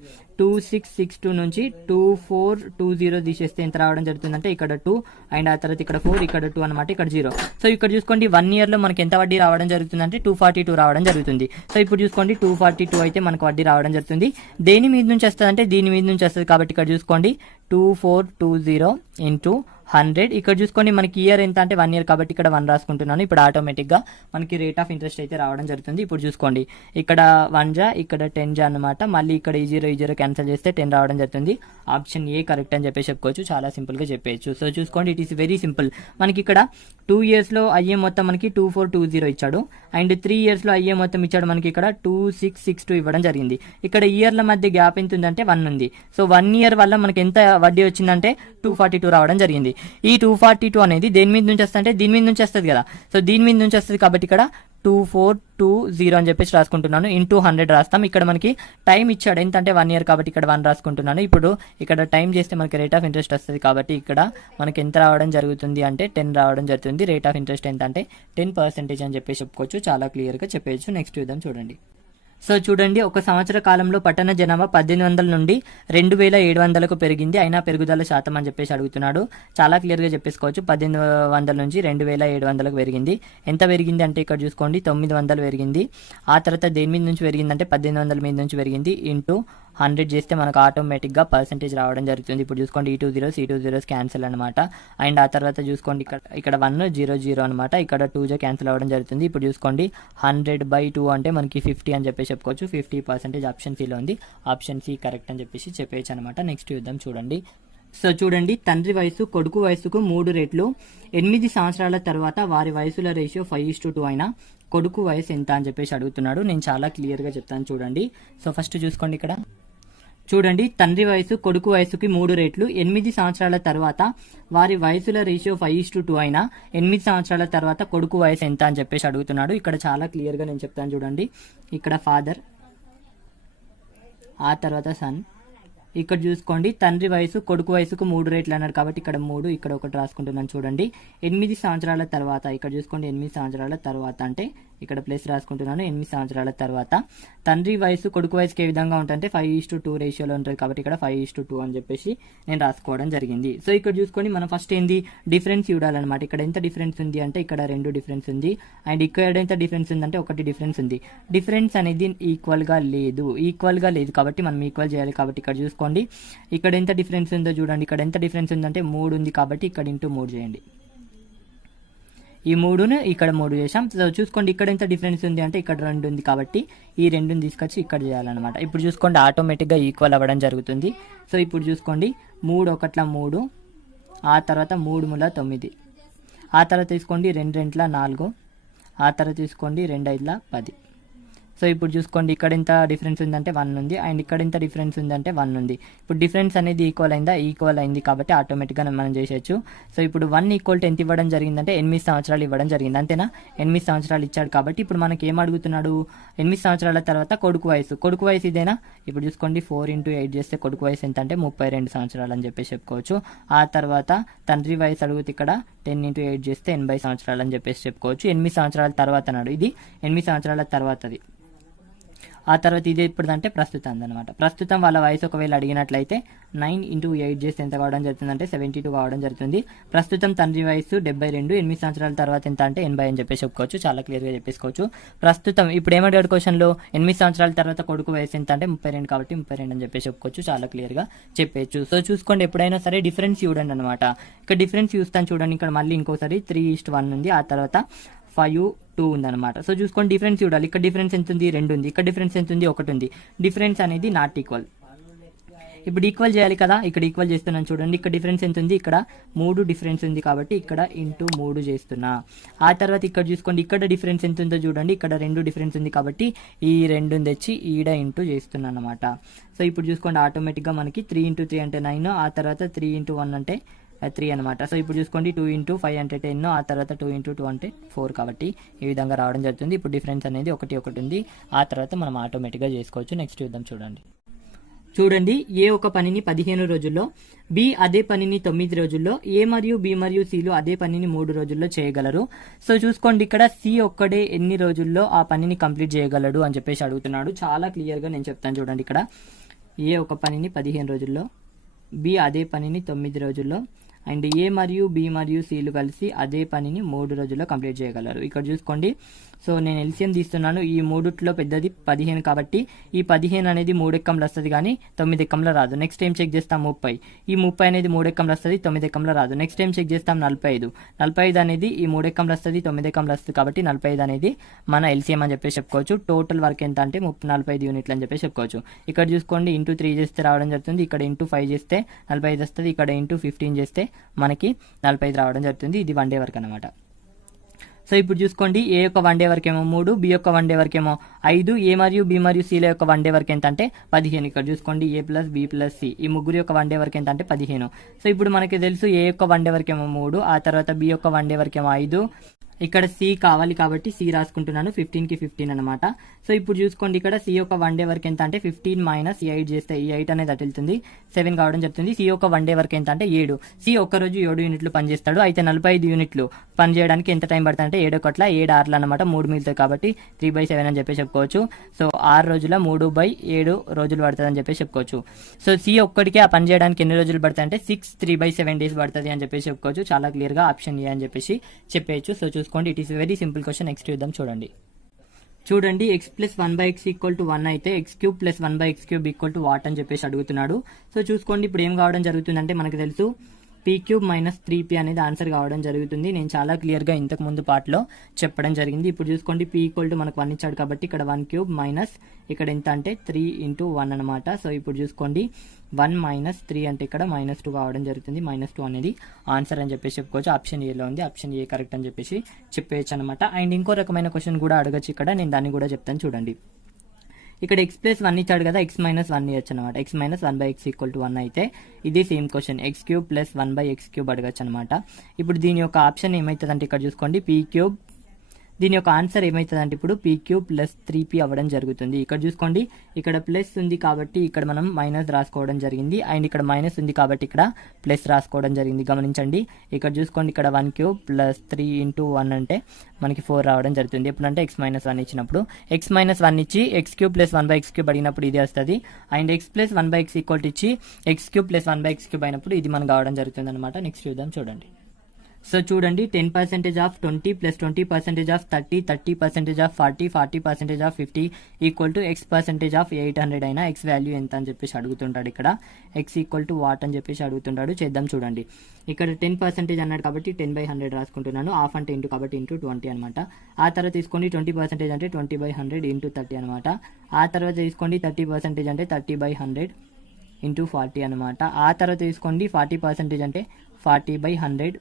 2662 నుంచి 2420 తీసేస్తే ఎంత రావడం జరుగుతుందంటే ఇక్కడ 2 అండ్ ఆ తర్వాత ఇక్కడ 4, ఇక్కడ 2 అనమాట, ఇక్కడ 0. సో ఇక్కడ చూసుకోండి 1 ఇయర్ లో మనకి ఎంత వడ్డీ రావడం జరుగుతుందంటే 242 రావడం జరుగుతుంది. సో ఇప్పుడు చూసుకోండి 242 అయితే మనకు వడ్డీ రావడం జరుగుతుంది. దేని మీద నుంచి వస్తుంది అంటే దీని మీద నుంచి వస్తుంది కాబట్టి ఇక్కడ చూసుకోండి 2420 × 100. ఇక్కడ చూసుకోండి మనకి ఇయర్ ఎంత అంటే 1 ఇయర్ కాబట్టి ఇక్కడ 1 రాసుకుంటున్నాను. ఇప్పుడు ఆటోమేటిక్ గా మనకి రేట్ ఆఫ్ ఇంట్రెస్ట్ అయితే రావడం జరుగుతుంది. ఇప్పుడు చూసుకోండి ఇక్కడ 1 ఇక్కడ 10 అనమాట. మళ్ళీ ఇక్కడ ఈ 0 క్యాన్సిల్ చేస్తే 10 రావడం జరుగుతుంది. ఆప్షన్ ఏ కరెక్ట్ అని చెప్పేసి చెప్పుకోవచ్చు. చాలా సింపుల్ గా చెప్పేయచ్చు. సో చూసుకోండి ఇట్ ఈస్ వెరీ సింపుల్. మనకి ఇక్కడ 2 ఇయర్స్ లో అయ్యే మొత్తం మనకి 2420 ఇచ్చాడు అండ్ 3 ఇయర్స్ లో అయ్యే మొత్తం ఇచ్చాడు మనకి ఇక్కడ 2662 ఇవ్వడం జరిగింది. ఇక్కడ ఇయర్ల మధ్య గ్యాప్ ఎంత ఉందంటే 1 ఉంది. సో 1 ఇయర్ వల్ల మనకి ఎంత వడ్డీ వచ్చిందంటే 242 రావడం జరిగింది. ఈ 242 అనేది దేని మీద నుంచి వస్తుంది అంటే దీని మీద నుంచి వస్తుంది కదా. సో దీని మీద నుంచి వస్తుంది కాబట్టి ఇక్కడ 2420 అని చెప్పేసి రాసుకుంటున్నాను. ఇంటూ 100 రాస్తాం. ఇక్కడ మనకి టైం ఇచ్చాడు ఎంత అంటే 1 ఇయర్ కాబట్టి ఇక్కడ 1 రాసుకుంటున్నాను. ఇప్పుడు ఇక్కడ టైం చేస్తే మనకి రేట్ ఆఫ్ ఇంట్రెస్ట్ వస్తుంది కాబట్టి ఇక్కడ మనకి ఎంత రావడం జరుగుతుంది అంటే 10 రావడం జరుగుతుంది. రేట్ ఆఫ్ ఇంట్రెస్ట్ ఎంత అంటే 10% అని చెప్పేసి చెప్పుకోవచ్చు. చాలా క్లియర్ గా చెప్పేయచ్చు. నెక్స్ట్ చూద్దాం చూడండి. సో చూడండి, ఒక సంవత్సర కాలంలో పట్టణ జనాభా 1800 నుండి 2700కు పెరిగింది. అయినా పెరుగుదల శాతం అని చెప్పేసి అడుగుతున్నాడు. చాలా క్లియర్ గా చెప్పేసుకోవచ్చు. 1800 నుంచి 2700కు పెరిగింది. ఎంత పెరిగింది అంటే ఇక్కడ చూసుకోండి 900 పెరిగింది. ఆ తర్వాత దేని మీద నుంచి పెరిగిందంటే 1800 మీద నుంచి పెరిగింది. ఇంటూ 100 చేస్తే మనకు ఆటోమేటిక్ గా పర్సెంటేజ్ రావడం జరుగుతుంది. ఇప్పుడు చూసుకోండి ఈ 2 zeros క్యాన్సిల్ అనమాట. అండ్ ఆ తర్వాత చూసుకోండి ఇక్కడ 100 అనమాట. ఇక్కడ 2 క్యాన్సిల్ అవ్వడం జరుగుతుంది. ఇప్పుడు చూసుకోండి 100/2 అంటే మనకి 50 అని చెప్పేసి చెప్పుకోవచ్చు. 50% ఆప్షన్ సి లో ఉంది. ఆప్షన్ సి కరెక్ట్ అని చెప్పేసి చెప్పేయచ్చు అనమాట. నెక్స్ట్ చూద్దాం చూడండి. సో చూడండి, తండ్రి వయసు కొడుకు వయసుకు 3 రెట్లు 8 సంవత్సరాల తర్వాత వారి వయసుల రేషియో 5:2 అయినా కొడుకు వయసు ఎంత అని చెప్పేసి అడుగుతున్నాడు. నేను చాలా క్లియర్ గా చెప్తాను చూడండి. సో ఫస్ట్ చూసుకోండి ఇక్కడ చూడండి, తండ్రి వయసు కొడుకు వయసుకి 3 రెట్లు 8 సంవత్సరాల తర్వాత వారి వయసుల రేషియో 5:2 అయినా 8 సంవత్సరాల తర్వాత కొడుకు వయసు ఎంత అని చెప్పేసి అడుగుతున్నాడు. ఇక్కడ చాలా క్లియర్ గా నేను చెప్తాను చూడండి. ఇక్కడ ఫాదర్, ఆ తర్వాత సన్, ఇక్కడ చూసుకోండి తండ్రి వయసు కొడుకు వయసుకు 3 రేట్లు అన్నాడు కాబట్టి ఇక్కడ 3, ఇక్కడ ఒకటి రాసుకుంటున్నాను చూడండి. 8 సంవత్సరాల తర్వాత ఇక్కడ చూసుకోండి 8 సంవత్సరాల తర్వాత అంటే ఇక్కడ ప్లేస్ రాసుకుంటున్నాను. 8 సంవత్సరాల తర్వాత తండ్రి వయసు కొడుకు వయసుకి ఏ విధంగా ఉంటుందంటే 5:2 రేషియోలో ఉంటుంది కాబట్టి ఇక్కడ 5:2 అని చెప్పేసి నేను రాసుకోవడం జరిగింది. సో ఇక్కడ చూసుకోండి మనం ఫస్ట్ ఏంది డిఫరెన్స్ చూడాలన్నమాట. ఇక్కడ ఎంత డిఫరెన్స్ ఉంది అంటే ఇక్కడ 2 డిఫరెన్స్ ఉంది, అండ్ ఇక్కడ ఎంత డిఫరెన్స్ ఉందంటే 1 డిఫరెన్స్ ఉంది. డిఫరెన్స్ అనేది ఈక్వల్ గా లేదు కాబట్టి మనం ఈక్వల్ చేయాలి. కాబట్టి ఇక్కడ చూసుకోండి ఇక్కడ ఎంత డిఫరెన్స్ ఉందో చూడండి. ఇక్కడ ఎంత డిఫరెన్స్ ఉందంటే 3 ఉంది కాబట్టి ఇక్కడ ఇంటూ 3 చేయండి. ఈ 3ను ఇక్కడ 3 చేసాం. సో చూసుకోండి ఇక్కడ ఎంత డిఫరెన్స్ ఉంది అంటే ఇక్కడ 2 ఉంది కాబట్టి ఈ 2ని తీసుకొచ్చి ఇక్కడ చేయాలన్నమాట. ఇప్పుడు చూసుకోండి ఆటోమేటిక్గా ఈక్వల్ అవ్వడం జరుగుతుంది. సో ఇప్పుడు చూసుకోండి 3 1 3, ఆ తర్వాత 3 3 9, ఆ తర్వాత తీసుకోండి 2 2 4, ఆ తర్వాత తీసుకోండి 2 5 10. సో ఇప్పుడు చూసుకోండి ఇక్కడ ఎంత డిఫరెన్స్ ఉందంటే 1 ఉంది, అండ్ ఇక్కడ ఎంత డిఫరెన్స్ ఉందంటే 1 ఉంది. ఇప్పుడు డిఫరెన్స్ అనేది ఈక్వల్ అయింది కాబట్టి ఆటోమేటిక్గా మనం చేసేయచ్చు. సో ఇప్పుడు 1 = ఎంత ఇవ్వడం జరిగిందంటే 8 సంవత్సరాలు ఇవ్వడం జరిగింది, అంతేనా? 8 సంవత్సరాలు ఇచ్చాడు కాబట్టి ఇప్పుడు మనకి ఏం అడుగుతున్నాడు, 8 సంవత్సరాల తర్వాత కొడుకు వయసు ఇదేనా? ఇప్పుడు చూసుకోండి 4 × 8 చేస్తే కొడుకు వయసు ఎంత అంటే 32 సంవత్సరాలు అని చెప్పేసి చెప్పుకోవచ్చు. ఆ తర్వాత తండ్రి వయసు అడుగుతే ఇక్కడ 10 × 8 చేస్తే 80 సంవత్సరాలు అని చెప్పేసి చెప్పుకోవచ్చు. 8 సంవత్సరాల తర్వాత అన్నాడు, ఇది 8 సంవత్సరాల తర్వాతది. ఆ తర్వాత ఇది ఎప్పుడుదంటే ప్రస్తుతం అనమాట. ప్రస్తుతం వాళ్ళ వయసు ఒకవేళ అడిగినట్లయితే 9 × 8 చేస్తే ఎంత కావడం జరుగుతుందంటే 72 కావడం జరుగుతుంది. ప్రస్తుతం తండ్రి వయసు 72, 8 సంవత్సరాల తర్వాత ఎంత అంటే 80 అని చెప్పేసి చెప్పుకోవచ్చు. చాలా క్లియర్గా చెప్పేసుకోవచ్చు. ప్రస్తుతం ఇప్పుడు ఏమడిగాడు క్వశ్చన్లో 8 సంవత్సరాల తర్వాత కొడుకు వయసు ఎంత అంటే 32 కాబట్టి 32 అని చెప్పేసి చెప్పుకోవచ్చు. చాలా క్లియర్గా చెప్పేయచ్చు. సో చూసుకోండి ఎప్పుడైనా సరే డిఫరెన్స్ చూడండి అనమాట. ఇక్కడ డిఫరెన్స్ చూస్తాను చూడండి. ఇక్కడ మళ్ళీ ఇంకోసారి 3:1 ఉంది, ఆ తర్వాత 5:2 ఉందన్నమాట. సో చూసుకోండి డిఫరెన్స్ చూడాలి. ఇక్కడ డిఫరెన్స్ ఎంత ఉంది? 2 ఉంది. ఇక్కడ డిఫరెన్స్ ఎంత ఉంది? 1 ఉంది. డిఫరెన్స్ అనేది నాట్ ఈక్వల్. ఇప్పుడు ఈక్వల్ చేయాలి కదా, ఇక్కడ ఈక్వల్ చేస్తున్నాను చూడండి. ఇక్కడ డిఫరెన్స్ ఎంత ఉంది? ఇక్కడ 3 డిఫరెన్స్ ఉంది కాబట్టి ఇక్కడ ఇంటూ 3 చేస్తున్నా. ఆ తర్వాత ఇక్కడ చూసుకోండి ఇక్కడ డిఫరెన్స్ ఎంత ఉందో చూడండి. ఇక్కడ 2 డిఫరెన్స్ ఉంది కాబట్టి ఈ 2 తెచ్చి ఈడ ఇంటూ చేస్తున్నాను అనమాట. సో ఇప్పుడు చూసుకోండి ఆటోమేటిక్గా మనకి 3 × 3 అంటే 9, ఆ తర్వాత 3 × 1 అంటే 3 అనమాట. సో ఇప్పుడు చూసుకోండి 2 × 5 అంటే 10, ఆ తర్వాత 2 × 2 అంటే 4 కాబట్టి ఈ విధంగా రావడం జరుగుతుంది. ఇప్పుడు డిఫరెన్స్ అనేది 1 ఉంది. ఆ తర్వాత మనం ఆటోమేటిక్గా చేసుకోవచ్చు. నెక్స్ట్ చూద్దాం చూడండి ఏ ఒక పనిని 15 రోజుల్లో, బి అదే పనిని 9 రోజుల్లో, ఏ మరియు బి మరియు సిలు అదే పనిని 3 రోజుల్లో చేయగలరు. సో చూసుకోండి ఇక్కడ సి ఒక్కడే ఎన్ని రోజుల్లో ఆ పనిని కంప్లీట్ చేయగలడు అని చెప్పేసి అడుగుతున్నాడు. చాలా క్లియర్గా నేను చెప్తాను చూడండి. ఇక్కడ ఏ ఒక పనిని 15 రోజుల్లో, బి అదే పనిని 9 రోజుల్లో, అండ్ ఏ మరియు బి మరియు సిలు కలిసి అదే పనిని 3 రోజుల్లో కంప్లీట్ చేయగలరు. ఇక్కడ చూసుకోండి సో నేను ఎల్సిఎం తీస్తున్నాను. ఈ మూడిట్లో పెద్దది 15 కాబట్టి ఈ 15 అనేది 3 ఎక్కంలో వస్తుంది కానీ 9 ఎక్కంలో రాదు. నెక్స్ట్ టైం చెక్ చేస్తాం 30. ఈ 30 అనేది 3 ఎక్కంలో వస్తుంది, 9 ఎక్కంలో రాదు. నెక్స్ట్ టైం చెక్ చేస్తాం 45. 45 అనేది ఈ 3 ఎక్కంలో వస్తుంది, 9 ఎక్కంలో వస్తుంది కాబట్టి 45 అనేది మన ఎల్సిఎం అని చెప్పేసి చెప్పుకోవచ్చు. టోటల్ వర్క్ ఎంత అంటే 45 యూనిట్లు అని చెప్పేసి చెప్పుకోవచ్చు. ఇక్కడ చూసుకోండి ఇంటూ 3 చేస్తే రావడం జరుగుతుంది. ఇక్కడ ఇంటూ 5 చేస్తే 45 వస్తుంది. ఇక్కడ ఇంటూ 15 చేస్తే మనకి 45 రావడం జరుగుతుంది. ఇది 1 డే వర్క్ అనమాట. సో ఇప్పుడు చూసుకోండి ఏ యొక్క 1 డే వరకు ఏమో 3, బి యొక్క 1 డే వరకు ఏమో 5, ఏ మరియు బి మరియు సిల యొక్క 1 డే వరకు ఎంత అంటే 15. ఇక్కడ చూసుకోండి ఏ ప్లస్ బి ప్లస్ సి ఈ ముగ్గురు యొక్క 1 డే వరకు ఎంత అంటే 15. సో ఇప్పుడు మనకి తెలుసు ఏ యొక్క 1 డే వరకు ఏమో 3, ఆ తర్వాత బి యొక్క 1 డే వరకు ఏమో 5, ఇక్కడ సి కావాలి కాబట్టి సి రాసుకుంటున్నాను. 15కి 15 అనమాట. సో ఇప్పుడు చూసుకోండి ఇక్కడ సి యొక్క 1 డే వరకు ఎంత అంటే 15 - 8 చేస్తే ఈ 8 అనేది అటు వెళ్తుంది, 7 కావడం జరుగుతుంది. సి యొక్క 1 డే వరకు ఎంత అంటే 7. సి ఒక్కరోజు 7 యూనిట్లు పనిచేస్తాడు. అయితే 45 యూనిట్లు పని చేయడానికి ఎంత టైం పడుతుంది అంటే 7 1 7 6 అనమాట. 3 మిగులుతాయి కాబట్టి 3/7 అని చెప్పి చెప్పుకోవచ్చు. సో 6 రోజుల 3/7 రోజులు పడుతుంది అని చెప్పి చెప్పుకోవచ్చు. సో సి ఒక్కడికి ఆ పని చేయడానికి ఎన్ని రోజులు పడుతుంది అంటే 6 3/7 డేస్ పడుతుంది అని చెప్పేసి చెప్పుకోవచ్చు. చాలా క్లియర్ గా ఆప్షన్ ఏ అని చెప్పేసి చెప్పేయచ్చు. సో చూసుకోండి it is very simple question. Next చూద్దాం చూడండి x + 1/x = 1 అయితే x³ + 1/x³ = వాట్ అని చెప్పేసి అడుగుతున్నాడు. సో చూసుకోండి ఇప్పుడు ఏం కావడం జరుగుతుందంటే మనకు తెలుసు p³ - 3p అనేది ఆన్సర్ కావడం జరుగుతుంది. నేను చాలా క్లియర్గా ఇంతకు ముందు పార్ట్లో చెప్పడం జరిగింది. ఇప్పుడు చూసుకోండి p = మనకు 1 ఇచ్చాడు కాబట్టి ఇక్కడ 1³ మైనస్ ఇక్కడ ఎంత అంటే 3 × 1 అనమాట. సో ఇప్పుడు చూసుకోండి 1 - 3 అంటే ఇక్కడ -2 కావడం జరుగుతుంది. -2 అనేది ఆన్సర్ అని చెప్పేసి చెప్పుకోవచ్చు. ఆప్షన్ ఏలో ఉంది, ఆప్షన్ ఏ కరెక్ట్ అని చెప్పేసి చెప్పేయచ్చు అనమాట. అండ్ ఇంకో రకమైన క్వశ్చన్ కూడా అడగచ్చు ఇక్కడ, నేను దాన్ని కూడా చెప్తాను చూడండి. ఇక్కడ x + 1 ఇచ్చాడు కదా, x - 1 ఇవ్వచ్చు అనమాట. x - 1/x = 1 అయితే ఇది సేమ్ క్వశ్చన్ x³ + 1/x³ అడగచ్చు అనమాట. ఇప్పుడు దీని యొక్క ఆప్షన్ ఏమవుతుంది అంటే ఇక్కడ చూసుకోండి p³ దీని యొక్క ఆన్సర్ ఏమవుతుందంటే ఇప్పుడు PQ ప్లస్ 3P అవ్వడం జరుగుతుంది. ఇక్కడ చూసుకోండి, ఇక్కడ ప్లస్ ఉంది కాబట్టి ఇక్కడ మనం మైనస్ రాసుకోవడం జరిగింది, అండ్ ఇక్కడ మైనస్ ఉంది కాబట్టి ఇక్కడ ప్లస్ రాసుకోవడం జరిగింది. గమనించండి, ఇక్కడ చూసుకోండి, ఇక్కడ 1³ ప్లస్ 3 ఇంటూ 1 అంటే మనకి 4 రావడం జరుగుతుంది. ఎప్పుడంటే x-1 ఇచ్చినప్పుడు, x-1 ఇచ్చి x³ ప్లస్ 1/x³ అడిగినప్పుడు ఇది వస్తుంది, and x plus 1/x equal ఇచ్చి x³ ప్లస్ 1/x³ అయినప్పుడు ఇది మనకు కావడం జరుగుతుంది అనమాట. నెక్స్ట్ చూద్దాం, చూడండి. సో చూడండి, 10% of 20 plus 20% of 30, 30% of 40, 40% of 50 equal to x% of 800 అయినా x వాల్యూ ఎంత అని చెప్పేసి అడుగుతుంటాడు. ఇక్కడ x ఈక్వల్ టు వాట్ అని చెప్పేసి అడుగుతుంటాడు. చేద్దాం, చూడండి. ఇక్కడ 10% అన్నాడు కాబట్టి 10/100 రాసుకుంటున్నాను. హాఫ్ అంటే ఇంటూ కాబట్టి ఇంటూ 20 అనమాట. ఆ తర్వాత తీసుకోండి 20% అంటే 20/100 ఇంటూ 30 అనమాట. ఆ తర్వాత తీసుకోండి 30% అంటే 30/100 ఇంటూ 40 అనమాట. ఆ తర్వాత తీసుకోండి 40% అంటే 40/100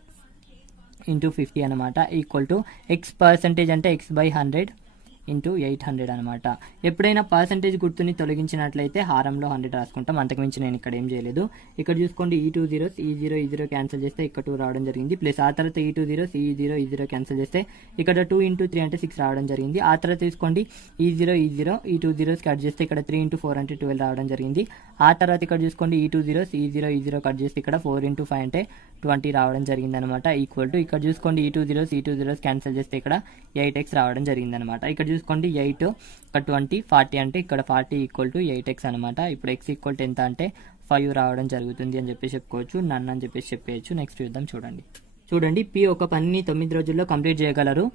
ఇంటూ 50 అనమాట, ఈక్వల్ టు x% అంటే x/100 ఇంటూ 800 అనమాట. ఎప్పుడైనా పర్సంటేజ్ గుర్తుని తొలగించినట్లయితే హారంలో 100 రాసుకుంటాం, అంతకుమించి నేను ఇక్కడ ఏం చేయలేదు. ఇక్కడ చూసుకోండి, ఈ 2 zeros ఈ 0 క్యాన్సిల్ చేస్తే ఇక్కడ 2 రావడం జరిగింది. ప్లస్ ఆ తర్వాత ఈ 2 zeros ఈ 0 క్యాన్సిల్ చేస్తే ఇక్కడ 2 ఇంటూ 3 అంటే 6 రావడం జరిగింది. ఆ తర్వాత తీసుకోండి ఈ 0 ఈ 2 zeros కట్ చేస్తే ఇక్కడ 3 ఇంటూ 4 అంటే 12 రావడం జరిగింది. ఆ తర్వాత ఇక్కడ చూసుకోండి, ఈ 2 zeros ఈ 0 కట్ చేస్తే ఇక్కడ 4 ఇంటూ 5 అంటే 20 రావడం జరిగింది అనమాట, ఈక్వల్ టు ఇక్కడ చూసుకోండి ఈ 2 zeros క్యాన్సిల్ చేస్తే ఇక్కడ 8x రావడం జరిగింది అనమాట. ఇక్కడ చూసుకోండి 8 ఇక్కడ 20 40 అంటే ఇక్కడ 40 ఈక్వల్ టు 8x అనమాట. ఇప్పుడు x ఈక్వల్ టు ఎంత అంటే 5 రావడం జరుగుతుంది అని చెప్పేసి చెప్పుకోవచ్చు, నన్ను అని చెప్పేసి చెప్పేయచ్చు. నెక్స్ట్ చూద్దాం, చూడండి. P ఒక పనిని 9 రోజుల్లో కంప్లీట్ చేయగలరు.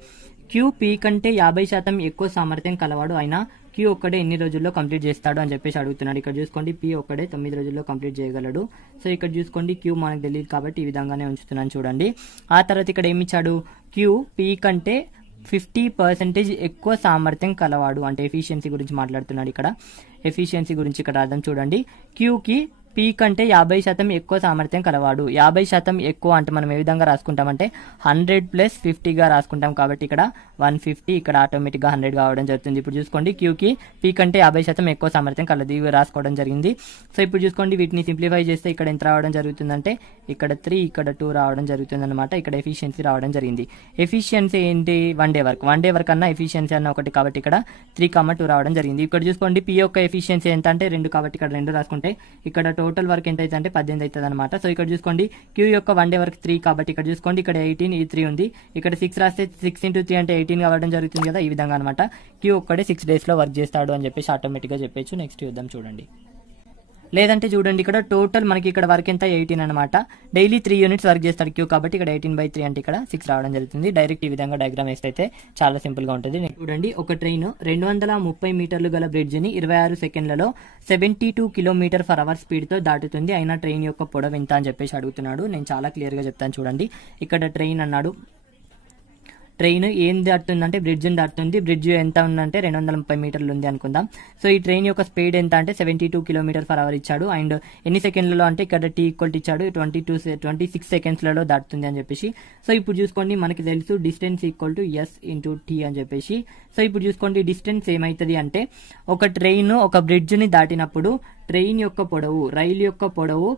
Q P కంటే 50% ఎక్కువ సామర్థ్యం కలవాడు అయినా Q ఒక్కడే ఎన్ని రోజుల్లో కంప్లీట్ చేస్తాడు అని చెప్పేసి అడుగుతున్నాడు. ఇక్కడ చూసుకోండి, P ఒక్కడే 9 రోజుల్లో కంప్లీట్ చేయగలడు. సో ఇక్కడ చూసుకోండి, Q మనకు తెలియదు కాబట్టి ఈ విధంగానే ఉంచుతున్నాను, చూడండి. ఆ తర్వాత ఇక్కడ ఏమి ఇచ్చాడు, Q P కంటే 50% ఎక్కువ సామర్థ్యం కలవాడు అంటే ఎఫిషియన్సీ గురించి మాట్లాడుతున్నాడు. ఇక్కడ ఎఫిషియన్సీ గురించి ఇక్కడ అర్థం చూడండి. Qకి P కంటే 50% ఎక్కువ సామర్థ్యం కలవాడు. 50% ఎక్కువ అంటే మనం ఏ విధంగా రాసుకుంటామంటే 100 ప్లస్ 50గా రాసుకుంటాం కాబట్టి ఇక్కడ 150, ఇక్కడ ఆటోమేటిక్గా 100 కావడం జరుగుతుంది. ఇప్పుడు చూసుకోండి, Qకి P కంటే 50% ఎక్కువ సామర్థ్యం కలదు, ఇవి రాసుకోవడం జరిగింది. సో ఇప్పుడు చూసుకోండి, వీటిని సింప్లిఫై చేస్తే ఇక్కడ ఎంత రావడం జరుగుతుందంటే ఇక్కడ 3 ఇక్కడ 2 రావడం జరుగుతుంది అనమాట. ఇక్కడ ఎఫిషియన్సీ రావడం జరిగింది. ఎఫిషియన్సీ ఏంటి, వన్ డే వర్క్ అన్న ఎఫిషియన్సీ అన్న ఒకటి కాబట్టి ఇక్కడ 3,2 రావడం జరిగింది. ఇక్కడ చూసుకోండి, P యొక్క ఎఫిషియన్సీ ఎంత అంటే 2 కాబట్టి ఇక్కడ 2 రాసుకుంటే ఇక్కడ టోటల్ వర్క్ ఎంత అయితే అంటే 18 అవుతుంది అనమాట. సో ఇక్కడ చూసుకోండి, Q యొక్క వన్ డే వర్క్ 3 కాబట్టి ఇక్కడ చూసుకోండి, ఇక్కడ 18 ఈ 3 ఉంది, ఇక్కడ 6 రాస్తే 6 ఇంటూ 3 అంటే 18 కావడం జరుగుతుంది కదా, ఈ విధంగా అనమాట. Q ఒక్కడే 6 days లో వర్క్ చేస్తాడు అని చెప్పేసి ఆటోమేటిక్గా చెప్పచ్చు. నెక్స్ట్ చూద్దాం, చూడండి. లేదంటే చూడండి, ఇక్కడ టోటల్ మనకి ఇక్కడ వర్క్ ఎంత 18 అనమాట. డైలీ 3 యూనిట్స్ వర్క్ చేస్తాడు Q కాబట్టి ఇక్కడ 18/3 అంటే ఇక్కడ 6 రావడం జరుగుతుంది. డైరెక్ట్ ఈ విధంగా డయాగ్రామ్ వేస్తే అయితే చాలా సింపుల్ గా ఉంటుంది. చూడండి, ఒక ట్రైన్ 230 మీటర్లు గల బ్రిడ్జ్ ని 26 సెకండ్లలో 72 km/h స్పీడ్ తో దాటుతుంది. అయినా ట్రైన్ యొక్క పొడవు ఎంత అని చెప్పేసి అడుగుతున్నాడు. నేను చాలా క్లియర్ గా చెప్తాను, చూడండి. ఇక్కడ ట్రైన్ అన్నాడు, ట్రైన్ ఏం దాటుతుందంటే బ్రిడ్జ్ని దాటుతుంది. బ్రిడ్జ్ ఎంత ఉందంటే 230 మీటర్లు ఉంది అనుకుందాం. సో ఈ ట్రైన్ యొక్క స్పీడ్ ఎంత అంటే 72 km/h ఇచ్చాడు. అండ్ ఎన్ని సెకండ్లలో అంటే ఇక్కడ T ఈక్వల్ ఇచ్చాడు, 26 సెకండ్స్లలో దాటుతుంది అని చెప్పేసి. సో ఇప్పుడు చూసుకోండి, మనకి తెలుసు distance equal to S into T అని చెప్పేసి. సో ఇప్పుడు చూసుకోండి, డిస్టెన్స్ ఏమవుతుంది అంటే ఒక ట్రైన్ ఒక బ్రిడ్జ్ని దాటినప్పుడు ట్రైన్ యొక్క పొడవు, రైలు యొక్క పొడవు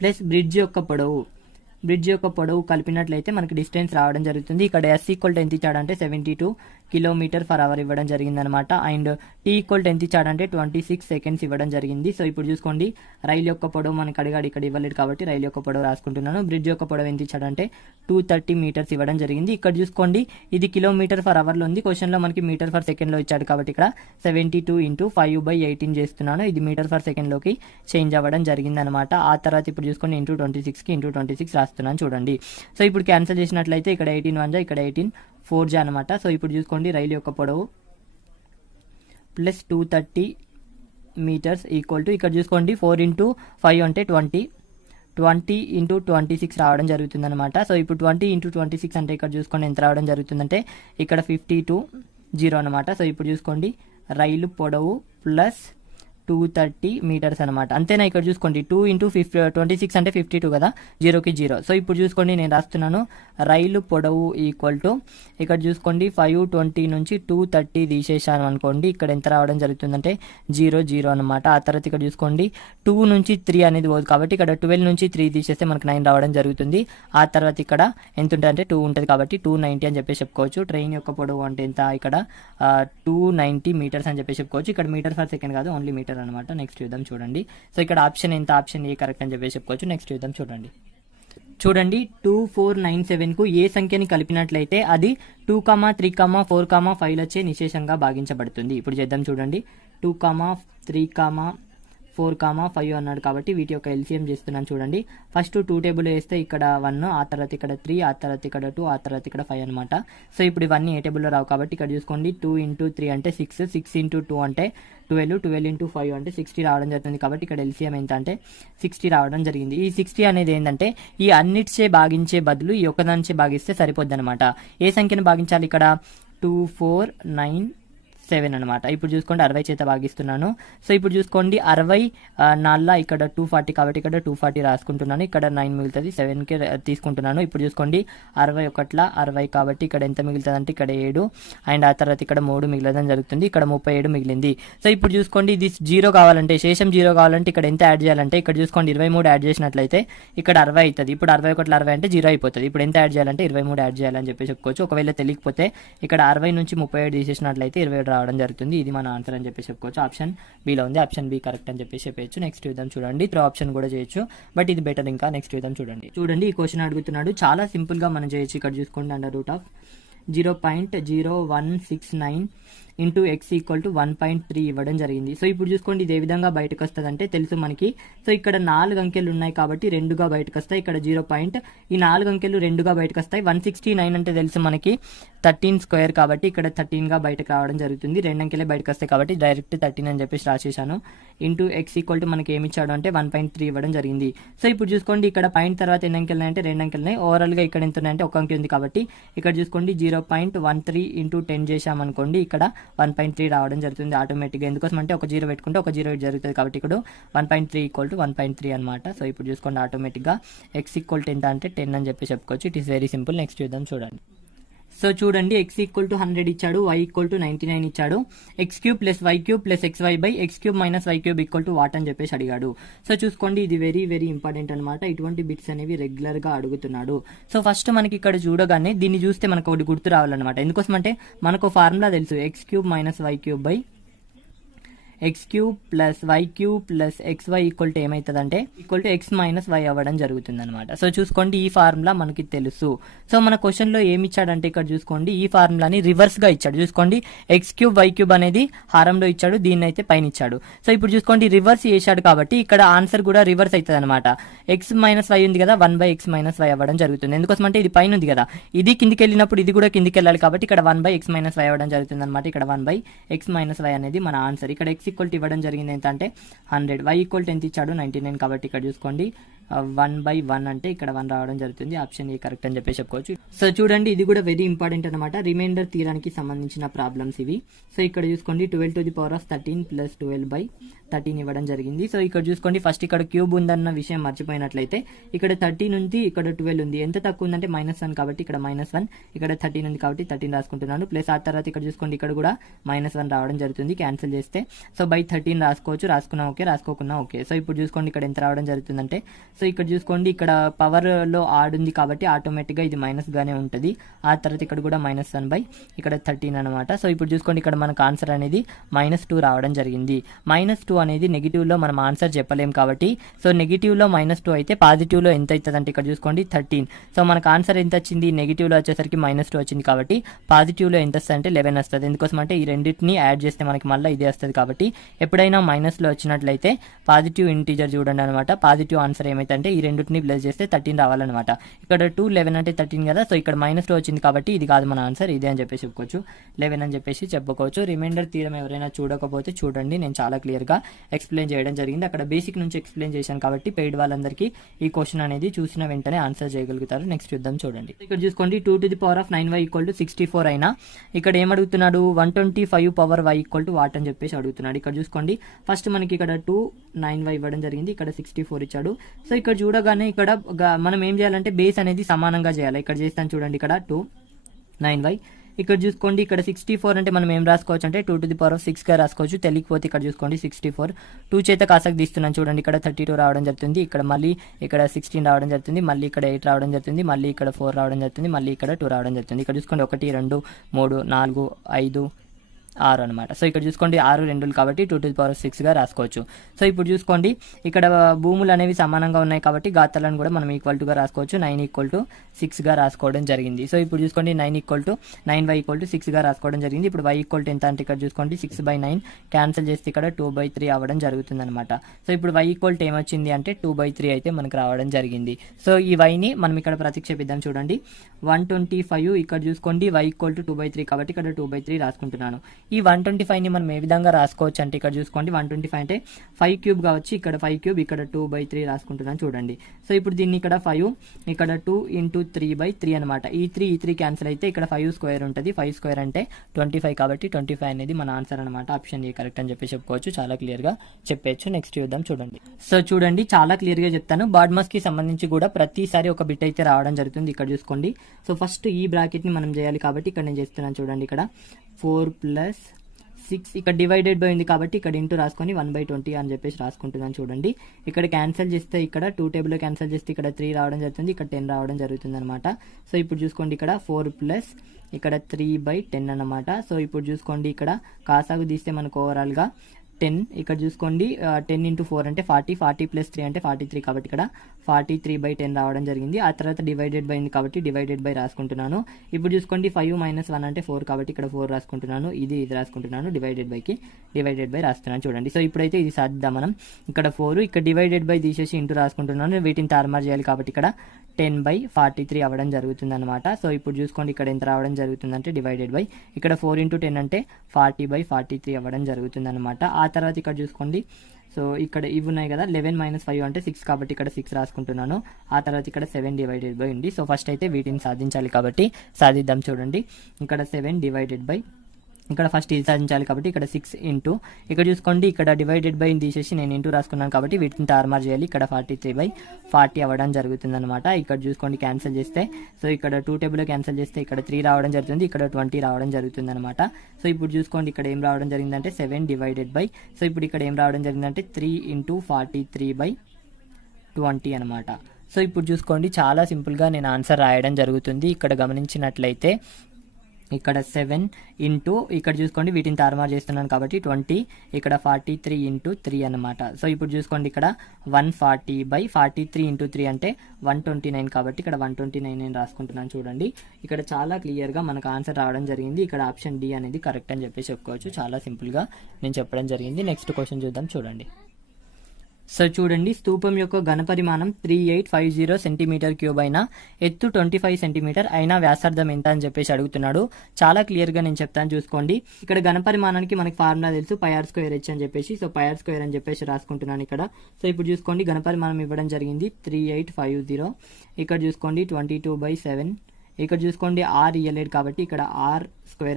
ప్లస్ బ్రిడ్జ్ యొక్క పొడవు కలిపినట్లయితే మనకి డిస్టెన్స్ రావడం జరుగుతుంది. ఇక్కడ S ఈక్వల్ ఎంత ఇచ్చాడంటే 72 km/h ఇవ్వడం జరిగింది అనమాట. అండ్ T ఈక్వల్ ఎంత ఇచ్చాడంటే 26 సెకండ్స్ ఇవ్వడం జరిగింది. సో ఇప్పుడు చూసుకోండి, రైలు యొక్క పొడవు మనకి అడిగాడు, ఇక్కడ ఇవ్వలేదు కాబట్టి రైలు యొక్క పొడవు రాసుకుంటున్నాను. బ్రిడ్జ్ యొక్క పొడవు ఎంత ఇచ్చాడంటే 230 మీటర్స్ ఇవ్వడం జరిగింది. ఇక్కడ చూసుకోండి, ఇది km/h లో ఉంది, క్వశ్చన్ లో మనకి మీటర్/సెకండ్ లో ఇచ్చాడు కాబట్టి ఇక్కడ 72 ఇంటూ 5/18 చేస్తున్నాను. ఇది మీటర్/సెకండ్ లోకి చేంజ్ అవ్వడం జరిగింది అనమాట. ఆ తర్వాత ఇప్పుడు చూసుకోండి, ఇంటూ 26కి ఇంటూ 26 రాస్తున్నాను, చూడండి. సో ఇప్పుడు క్యాన్సిల్ చేసినట్లయితే ఇక్కడ 18 1 ఇక్కడ 18 4 అనమాట. సో ఇప్పుడు చూసుకోండి, రైలు యొక్క పొడవు ప్లస్ 230 మీటర్స్ ఈక్వల్ టు ఇక్కడ చూసుకోండి 4 ఇంటూ 5 అంటే 20 ఇంటూ 26 రావడం జరుగుతుంది అనమాట. సో ఇప్పుడు 20 ఇంటూ 26 అంటే ఇక్కడ చూసుకోండి ఎంత రావడం జరుగుతుందంటే ఇక్కడ 52 0 అనమాట. సో ఇప్పుడు చూసుకోండి, రైలు పొడవు ప్లస్ 230 మీటర్స్ అనమాట. అంతేనా? ఇక్కడ చూసుకోండి 2 ఇంటూ 26 అంటే 52 కదా, 0కి 0. సో ఇప్పుడు చూసుకోండి నేను రాస్తున్నాను రైలు పొడవు ఈక్వల్ టు ఇక్కడ చూసుకోండి 520 నుంచి 230 తీసేసాను అనుకోండి, ఇక్కడ ఎంత రావడం జరుగుతుందంటే 0 అనమాట. ఆ తర్వాత ఇక్కడ చూసుకోండి 2 నుంచి 3 అనేది పోదు కాబట్టి ఇక్కడ 12 నుంచి 3 తీసేస్తే మనకు 9 రావడం జరుగుతుంది. ఆ తర్వాత ఇక్కడ ఎంత ఉంటుంది అంటే 2 ఉంటుంది కాబట్టి 290 అని చెప్పేసి చెప్పుకోవచ్చు. ట్రైన్ యొక్క పొడవు అంటే ఎంత, ఇక్కడ 290 మీటర్స్ అని చెప్పేసి చెప్పుకోవచ్చు. ఇక్కడ మీటర్ ఫర్ సెకండ్ కాదు, ఓన్లీ మీటర్ అనమాట. నెక్స్ట్ చూద్దాం చూడండి. సో ఇక్కడ ఆప్షన్ ఎంత, ఆప్షన్ ఏ కరెక్ట్ అని చెప్పేసి చెప్పుకోవచ్చు. నెక్స్ట్ చూద్దాం చూడండి. 2497కు ఏ సంఖ్యని కలిపినట్లయితే అది 2, 3, 4, 5 లచే నిశేషంగా భాగించబడుతుంది. ఇప్పుడు చేద్దాం చూడండి. 2, 3, 4, 5 అన్నాడు కాబట్టి వీటి యొక్క ఎల్సిఎం చేస్తున్నాను చూడండి. ఫస్ట్ 2 టేబుల్ వేస్తే ఇక్కడ 1, ఆ తర్వాత ఇక్కడ 3, ఆ తర్వాత ఇక్కడ 2, ఆ తర్వాత ఇక్కడ 5 అనమాట. సో ఇప్పుడు ఇవన్నీ ఏ టేబుల్లో రావు కాబట్టి ఇక్కడ చూసుకోండి 2 ఇంటూ 3 అంటే 6, 6 ఇంటూ 2 అంటే 12, 12 ఇంటూ 5 అంటే 60 రావడం జరుగుతుంది. కాబట్టి ఇక్కడ ఎల్సిఎం ఎంత అంటే 60 రావడం జరిగింది. ఈ 60 అనేది ఏంటంటే ఈ అన్నిటిచే భాగించే బదులు ఈ ఒక్కదానిచే భాగిస్తే సరిపోద్ది అనమాట. ఏ సంఖ్యను భాగించాలి ఇక్కడ 2497 అనమాట. ఇప్పుడు చూసుకోండి 60 చేత భాగిస్తున్నాను. సో ఇప్పుడు చూసుకోండి 60 నాలుగు ఇక్కడ 240 కాబట్టి ఇక్కడ 240 రాసుకుంటున్నాను. ఇక్కడ 9 మిగులుతుంది, 7కి తీసుకుంటున్నాను. ఇప్పుడు చూసుకోండి 61 60 కాబట్టి ఇక్కడ ఎంత మిగులుతుంది అంటే ఇక్కడ 7 అండ్ ఆ తర్వాత ఇక్కడ 3 మిగిలడం జరుగుతుంది. ఇక్కడ 37 మిగిలింది. సో ఇప్పుడు చూసుకోండి ఇది 0 కావాలంటే, శేషం 0 కావాలంటే ఇక్కడ ఎంత యాడ్ చేయాలంటే ఇక్కడ చూసుకోండి 23 యాడ్ చేసినట్లయితే ఇక్కడ 60 అవుతుంది. ఇప్పుడు 61 60 అంటే 0 అయిపోతుంది. ఇప్పుడు ఎంత యాడ్ చేయాలంటే 23 యాడ్ చేయాలని చెప్పి చెప్పుకోవచ్చు. ఒకవేళ తెలియకపోతే ఇక్కడ 60 నుంచి 37 తీసేసినట్లయితే 27 రావడం జరుగుతుంది. ఇది మన ఆన్సర్ అని చెప్పి చెప్పుకోవచ్చు. ఆప్షన్ బిలో ఉంది, ఆప్షన్ బి కరెక్ట్ అని చెప్పేసి చెప్పచ్చు. నెక్స్ట్ చూద్దాం చూడండి. త్రో ఆప్షన్ కూడా చేయొచ్చు, బట్ ఇది బెటర్ ఇంకా. నెక్స్ట్ చూద్దాం చూడండి. ఈ క్వశ్చన్ అడుగుతున్నాడు, చాలా సింపుల్ గా మనం చేయొచ్చు. ఇక్కడ చూసుకోండి √0.0169 ఇంటూ ఎక్స్ ఈక్వల్ టు 1.3 ఇవ్వడం జరిగింది. సో ఇప్పుడు చూసుకోండి ఇది ఏ విధంగా బయటకు వస్తుంది అంటే తెలుసు మనకి. సో ఇక్కడ 4 అంకెలు ఉన్నాయి కాబట్టి 2గా బయటకు వస్తాయి. ఇక్కడ 0. ఈ 4 అంకెలు 2గా బయటకు వస్తాయి. 169 అంటే తెలుసు మనకి 13 స్క్వేర్ కాబట్టి ఇక్కడ 13గా బయటకు రావడం జరుగుతుంది. 2 అంకెలే బయటకు వస్తాయి కాబట్టి డైరెక్ట్ 13 అని చెప్పేసి రాసేసాను. ఇంటూ ఎక్స్ ఈక్వల్ టు మనకి ఏమి ఇచ్చాడు అంటే 1.3 ఇవ్వడం జరిగింది. సో ఇప్పుడు చూసుకోండి ఇక్కడ పాయింట్ తర్వాత ఎన్ని అంకెలు ఉన్నాయంటే 2 అంకెలు ఉన్నాయి. ఓవరాల్గా ఇక్కడ ఎంత ఉన్నాయంటే 1 అంకె ఉంది కాబట్టి ఇక్కడ చూసుకోండి 0.13 ఇంటూ 10 చేసామనుకోండి ఇక్కడ 1.3 రావడం జరుగుతుంది ఆటోమేటిక్గా. ఎందుకోసం అంటే ఒక 0 పెట్టుకుంటే ఒక 0 జరుగుతుంది కాబట్టి ఇక్కడ 1.3 ఈక్వల్ టు 1.3 అనమాట. సో ఇప్పుడు చూసుకోండి ఆటోమేటిక్గా ఎక్స్ ఈక్వల్ టు ఎంత అంటే 10 అని చెప్పి చెప్పుకోవచ్చు. It is very simple. Next చూద్దాం చూడండి. సో చూడండి ఎక్స్ ఈక్వల్ టు 100 ఇచ్చాడు, వై ఈక్వల్ టు 99 ఇచ్చాడు. X cube plus why cube plus X Y by X cube minus why cube equal to what అని చెప్పేసి అడిగాడు. సో చూసుకోండి ఇది వెరీ వెరీ ఇంపార్టెంట్ అనమాట. ఇటువంటి బిట్స్ అనేవి రెగ్యులర్ గా అడుగుతున్నాడు. సో ఫస్ట్ మనకి ఇక్కడ చూడగానే దీన్ని చూస్తే మనకు ఒకటి గుర్తు రావాలన్నమాట. ఎందుకోసం అంటే మనకు ఫార్ములా తెలుసు, x cube minus why cube by X cube plus why cube plus X y equal to ఏమవుతుందంటే equal to x minus y అవ్వడం జరుగుతుంది అనమాట. సో చూసుకోండి ఈ ఫార్ములా మనకి తెలుసు. సో మన క్వశ్చన్ లో ఏమి ఇచ్చాడంటే ఇక్కడ చూసుకోండి ఈ ఫార్ములాని రివర్స్ గా ఇచ్చాడు. చూసుకోండి ఎక్స్ క్యూబ్ వై క్యూబ్ అనేది హారంలో ఇచ్చాడు, దీన్ని అయితే పైన ఇచ్చాడు. సో ఇప్పుడు చూసుకోండి రివర్స్ చేశాడు కాబట్టి ఇక్కడ ఆన్సర్ కూడా రివర్స్ అవుతుంది అనమాట. ఎక్స్ మైనస్ వై ఉంది కదా, 1 బై ఎక్స్ మైనస్ వై అవ్వడం జరుగుతుంది. ఎందుకోసం అంటే ఇది పైన ఉంది కదా, ఇది కిందికి వెళ్ళినప్పుడు ఇది కూడా కిందికి వెళ్ళాలి కాబట్టి ఇక్కడ 1 బై ఎక్స్ మైనస్ వై అవ్వడం జరుగుతుంది అనమాట. ఇక్కడ 1 బై ఎక్స్ మైనస్ వై అనేది మన ఆన్సర్. ఇక్కడ ఎక్స్ ఈక్వల్ టు ఇవ్వడం జరిగింది ఎంత అంటే 100, వై ఈక్వల్ టు ఎంత ఇచ్చాడు 99 కాబట్టి ఇక్కడ చూసుకోండి 1/1 అంటే ఇక్కడ 1 రావడం జరుగుతుంది. ఆప్షన్ ఏ కరెక్ట్ అని చెప్పేసి చెప్పుకోవచ్చు. సో చూడండి ఇది కూడా వెరీ ఇంపార్టెంట్ అనమాట. రిమైండర్ తీరానికి సంబంధించిన ప్రాబ్లమ్స్ ఇవి. సో ఇక్కడ చూసుకోండి 12 to the power of 13 plus 12/13 ఇవ్వడం జరిగింది. సో ఇక్కడ చూసుకోండి ఫస్ట్ ఇక్కడ క్యూబ్ ఉందన్న విషయం మర్చిపోయినట్లయితే ఇక్కడ 13 ఉంది, ఇక్కడ 12 ఉంది. ఎంత తక్కువ ఉందంటే -1 కాబట్టి ఇక్కడ -1, ఇక్కడ 13 ఉంది కాబట్టి 13 రాసుకుంటున్నాను. ప్లస్ ఆ తర్వాత ఇక్కడ చూసుకోండి ఇక్కడ కూడా -1 రావడం జరుగుతుంది క్యాన్సిల్ చేస్తే. సో బై 13 రాసుకోవచ్చు, రాసుకున్నా ఓకే, రాసుకోకున్నా ఓకే. సో ఇప్పుడు చూసుకోండి ఇక్కడ ఎంత రావడం జరుగుతుందంటే, సో ఇక్కడ చూసుకోండి ఇక్కడ పవర్ లో ఆడ్ ఉంది కాబట్టి ఆటోమేటిక్ గా ఇది మైనస్ గానే ఉంటుంది. ఆ తర్వాత ఇక్కడ కూడా -1 బై ఇక్కడ 13 అనమాట. సో ఇప్పుడు చూసుకోండి ఇక్కడ మనకు ఆన్సర్ అనేది -2 రావడం జరిగింది. -2 అనేది నెగిటివ్ లో మనం ఆన్సర్ చెప్పలేం కాబట్టి, సో నెగిటివ్ లో -2 అయితే పాజిటివ్ లో ఎంత అవుతుంది అంటే ఇక్కడ చూసుకోండి 13. సో మనకు ఆన్సర్ ఎంత వచ్చింది, నెగిటివ్ లో వచ్చేసరికి -2 వచ్చింది కాబట్టి పాజిటివ్ లో ఎంత వస్తుంది అంటే 11 వస్తుంది. ఎందుకోసం అంటే ఈ రెండింటిని యాడ్ చేస్తే మనకి మళ్ళీ ఇదే వస్తుంది కాబట్టి ఎప్పుడైనా మైనస్ లో వచ్చినట్లయితే పాజిటివ్ ఇంటీజర్ చూడండి అనమాట. పాజిటివ్ ఆన్సర్ ఏమైతే ఏమైతే ఈ రెండింటిని ప్లస్ చేస్తే 13 రావాలన్నమాట. ఇక్కడ 2 11 అంటే 13 కదా, సో ఇక్కడ -2 వచ్చింది కాబట్టి ఇది కాదు మన ఆన్సర్, ఇదే అని చెప్పేసి చెప్పుకోవచ్చు, 11 అని చెప్పేసి చెప్పుకోవచ్చు. రిమైండర్ థీరం ఎవరైనా చూడకపోతే చూడండి, నేను చాలా క్లియర్గా ఎక్స్ప్లెయిన్ చేయడం జరిగింది. అక్కడ బేసిక్ నుంచి ఎక్స్ప్లెయిన్ చేశాను కాబట్టి పెయిడ్ వాళ్ళందరికీ ఈ క్వశ్చన్ అనేది చూసిన వెంటనే ఆన్సర్ చేయగలుగుతారు. నెక్స్ట్ చూద్దాం చూడండి. ఇక్కడ చూసుకోండి 2⁴ 9y 64 అయినా ఇక్కడ ఏమడుగుతున్నాడు 125 పవర్ y వాట్ అని చెప్పేసి అడుగుతున్నాడు. ఇక్కడ చూసుకోండి ఫస్ట్ మనకి ఇక్కడ 2 9y ఇవ్వడం జరిగింది, ఇక్కడ 64 ఇచ్చాడు. సో ఇక్కడ చూడగానే ఇక్కడ మనం ఏం చేయాలంటే బేస్ అనేది సమానంగా చేయాలి. ఇక్కడ చేస్తాను చూడండి, ఇక్కడ 2 9y, ఇక్కడ చూసుకోండి ఇక్కడ 64 అంటే మనం ఏం రాసుకోవచ్చు అంటే 2⁶ గా రాసుకోవచ్చు. తెలియకపోతే ఇక్కడ చూసుకోండి 64 2 చేత కాసకు తీస్తున్నాను చూడండి, ఇక్కడ 32 రావడం జరుగుతుంది, ఇక్కడ మళ్ళీ ఇక్కడ 16 రావడం జరుగుతుంది, మళ్ళీ ఇక్కడ 8 రావడం జరుగుతుంది, మళ్ళీ ఇక్కడ 4 రావడం జరుగుతుంది, మళ్ళీ ఇక్కడ 2 రావడం జరుగుతుంది. ఇక్కడ చూసుకోండి 1 2 3 4 5 6 అనమాట. సో ఇక్కడ చూసుకోండి 6 2 కాబట్టి 2⁶ గా రాసుకోవచ్చు. సో ఇప్పుడు చూసుకోండి ఇక్కడ భూములు అనేవి సమానంగా ఉన్నాయి కాబట్టి ఘాతాలను కూడా మనం ఈక్వల్ గా రాసుకోవచ్చు. 9 6 గా రాసుకోవడం జరిగింది. సో ఇప్పుడు చూసుకోండి 9y 6 గా రాసుకోవడం జరిగింది. ఇప్పుడు y ఎంత అంటే ఇక్కడ చూసుకోండి 6/9 క్యాన్సిల్ చేస్తే ఇక్కడ 2/3 అవ్వడం జరుగుతుంది అనమాట. సో ఇప్పుడు y ఏమొచ్చింది అంటే 2/3 అయితే మనకు రావడం జరిగింది. సో ఈ y ని మనం ఇక్కడ ప్రతిక్షేపిద్దాం చూడండి, 125 ఇక్కడ చూసుకోండి y 2/3 కాబట్టి ఇక్కడ 2/3 రాసుకుంటున్నాను. ఈ 125 ని మనం ఏ విధంగా రాసుకోవచ్చు అంటే ఇక్కడ చూసుకోండి 125 అంటే 5³ కావచ్చు, ఇక్కడ 5³ ఇక్కడ 2/3 రాసుకుంటున్నాను చూడండి. సో ఇప్పుడు దీన్ని ఇక్కడ 5 ఇక్కడ 2 × 3/3 అనమాట. ఈ 3 క్యాన్సిల్ అయితే ఇక్కడ 5² ఉంటుంది, 5² అంటే 25 కాబట్టి 25 అనేది మన ఆన్సర్ అనమాట. ఆప్షన్ ఏ కరెక్ట్ అని చెప్పి చెప్పుకోవచ్చు, చాలా క్లియర్ గా చెప్పచ్చు. నెక్స్ట్ చూద్దాం చూడండి. సో చూడండి చాలా క్లియర్ గా చెప్తాను. బాడ్మాస్ కి సంబంధించి కూడా ప్రతిసారి ఒక బిట్ అయితే రావడం జరుగుతుంది. ఇక్కడ చూసుకోండి సో ఫస్ట్ ఈ బ్రాకెట్ ని మనం చేయాలి కాబట్టి ఇక్కడ నేను చేస్తున్నాను చూడండి, ఇక్కడ 4 + 6 ఇక్కడ డివైడెడ్ బై ఉంది కాబట్టి ఇక్కడ ఇంటూ రాసుకొని 1/20 అని చెప్పేసి రాసుకుంటున్నాను చూడండి. ఇక్కడ క్యాన్సిల్ చేస్తే ఇక్కడ 2 టేబుల్లో క్యాన్సిల్ చేస్తే ఇక్కడ 3 రావడం జరుగుతుంది, ఇక్కడ 10 రావడం జరుగుతుంది అనమాట. సో ఇప్పుడు చూసుకోండి ఇక్కడ 4 + ఇక్కడ 3/10 అనమాట. సో ఇప్పుడు చూసుకోండి ఇక్కడ కాసాగు తీస్తే మనకు ఓవరాల్గా 10 ఇక్కడ చూసుకోండి 10 × 4 అంటే 40 + 3 అంటే 43 కాబట్టి ఇక్కడ 43/10 రావడం జరిగింది. ఆ తర్వాత డివైడెడ్ బై ఉంది కాబట్టి డివైడెడ్ బై రాసుకుంటున్నాను. ఇప్పుడు చూసుకోండి 5 - 1 అంటే 4 కాబట్టి ఇక్కడ 4 రాసుకుంటున్నాను, ఇది రాసుకుంటున్నాను, డివైడెడ్ బై రాస్తున్నాను చూడండి. సో ఇప్పుడైతే ఇది సాధిద్దాం మనం. ఇక్కడ 4 ఇక్కడ డివైడెడ్ బై తీసేసి ఇంటూ రాసుకుంటున్నాను, వీటిని తారుమారు చేయాలి కాబట్టి ఇక్కడ 10/43 అవ్వడం జరుగుతుంది అనమాట. సో ఇప్పుడు చూసుకోండి ఇక్కడ ఎంత రావడం జరుగుతుందంటే డివైడెడ్ బై ఇక్కడ 4 × 10 అంటే 40/43 అవ్వడం జరుగుతుంది అనమాట. ఆ తర్వాత ఇక్కడ చూసుకోండి సో ఇక్కడ ఇవి ఉన్నాయి కదా 11 - 5 అంటే 6 కాబట్టి ఇక్కడ 6 రాసుకుంటున్నాను. ఆ తర్వాత ఇక్కడ 7 డివైడెడ్ బై ఉంది. సో ఫస్ట్ అయితే వీటిని సాధించాలి కాబట్టి సాధిద్దాం చూడండి. ఇక్కడ 7 డివైడెడ్ బై ఇక్కడ ఫస్ట్ ఇది సాధించాలి కాబట్టి ఇక్కడ 6 ఇంటూ ఇక్కడ చూసుకోండి ఇక్కడ డివైడెడ్ బై తీసేసి నేను ఇంటూ రాసుకున్నాను కాబట్టి వీటిని తారుమారు చేయాలి. ఇక్కడ 43/40 అవ్వడం జరుగుతుంది అనమాట. ఇక్కడ చూసుకోండి క్యాన్సిల్ చేస్తే సో ఇక్కడ 2 టేబుల్లో క్యాన్సిల్ చేస్తే ఇక్కడ 3 రావడం జరుగుతుంది, ఇక్కడ 20 రావడం జరుగుతుంది అనమాట. సో ఇప్పుడు చూసుకోండి ఇక్కడ ఏం రావడం జరిగిందంటే 7 డివైడెడ్ బై సో ఇప్పుడు ఇక్కడ ఏం రావడం జరిగిందంటే 3 × 43/20 అనమాట. సో ఇప్పుడు చూసుకోండి చాలా సింపుల్గా నేను ఆన్సర్ రాయడం జరుగుతుంది. ఇక్కడ గమనించినట్లయితే ఇక్కడ 7 ఇంటూ ఇక్కడ చూసుకోండి వీటిని తారుమారు చేస్తున్నాను కాబట్టి 20 ఇక్కడ 43 × 3 అనమాట. సో ఇప్పుడు చూసుకోండి ఇక్కడ 140/43 × 3 అంటే 129 కాబట్టి ఇక్కడ 129 నేను రాసుకుంటున్నాను చూడండి. ఇక్కడ చాలా క్లియర్గా మనకు ఆన్సర్ రావడం జరిగింది. ఇక్కడ ఆప్షన్ డి అనేది కరెక్ట్ అని చెప్పేసి చెప్పుకోవచ్చు, చాలా సింపుల్గా నేను చెప్పడం జరిగింది. నెక్స్ట్ క్వశ్చన్ చూద్దాం చూడండి. సో చూడండి స్తూపం యొక్క ఘనపరిమాణం 3850 cm³ అయినా ఎత్తు 25 cm అయినా వ్యాసార్థం ఎంత అని చెప్పేసి అడుగుతున్నాడు. చాలా క్లియర్గా నేను చెప్తాను చూసుకోండి. ఇక్కడ ఘనపరిమాణానికి మనకి ఫార్ములా తెలుసు πr² అని చెప్పేసి, సో πr² అని చెప్పేసి రాసుకుంటున్నాను ఇక్కడ. సో ఇప్పుడు చూసుకోండి ఘనపరిమాణం ఇవ్వడం జరిగింది 3850, ఇక్కడ చూసుకోండి 22/7, ఇక్కడ చూసుకోండి r ఇయ్యలేడు కాబట్టి ఇక్కడ r²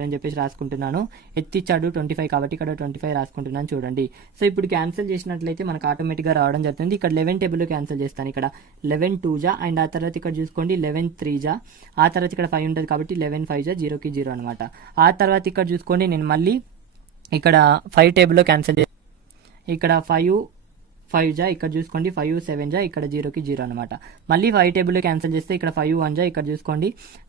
అని చెప్పేసి రాసుకుంటున్నాను. ఎత్తిచ్చాడు 25 కాబట్టి ఇక్కడ 25 రాసుకుంటున్నాను చూడండి. సో ఇప్పుడు క్యాన్సిల్ చేసినట్లయితే మనకు ఆటోమేటిక్గా రావడం జరుగుతుంది. ఇక్కడ 11 టేబుల్లో క్యాన్సిల్ చేస్తాను, ఇక్కడ 11 2 అండ్ ఆ తర్వాత ఇక్కడ చూసుకోండి 11 3 ఆ తర్వాత ఇక్కడ 5 ఉంటుంది కాబట్టి 11 5 0కి 0 అనమాట. ఆ తర్వాత ఇక్కడ చూసుకోండి నేను మళ్ళీ ఇక్కడ 5 టేబుల్లో క్యాన్సిల్ చేస్తాను, ఇక్కడ 5 5 ఇక్కడ చూసుకోండి 5 7 ఇక్కడ 0కి 0 అనమాట. మళ్ళీ 5 టేబుల్లో క్యాన్సిల్ చేస్తే ఇక్కడ 5 1 ఇక్కడ చూసుకోండి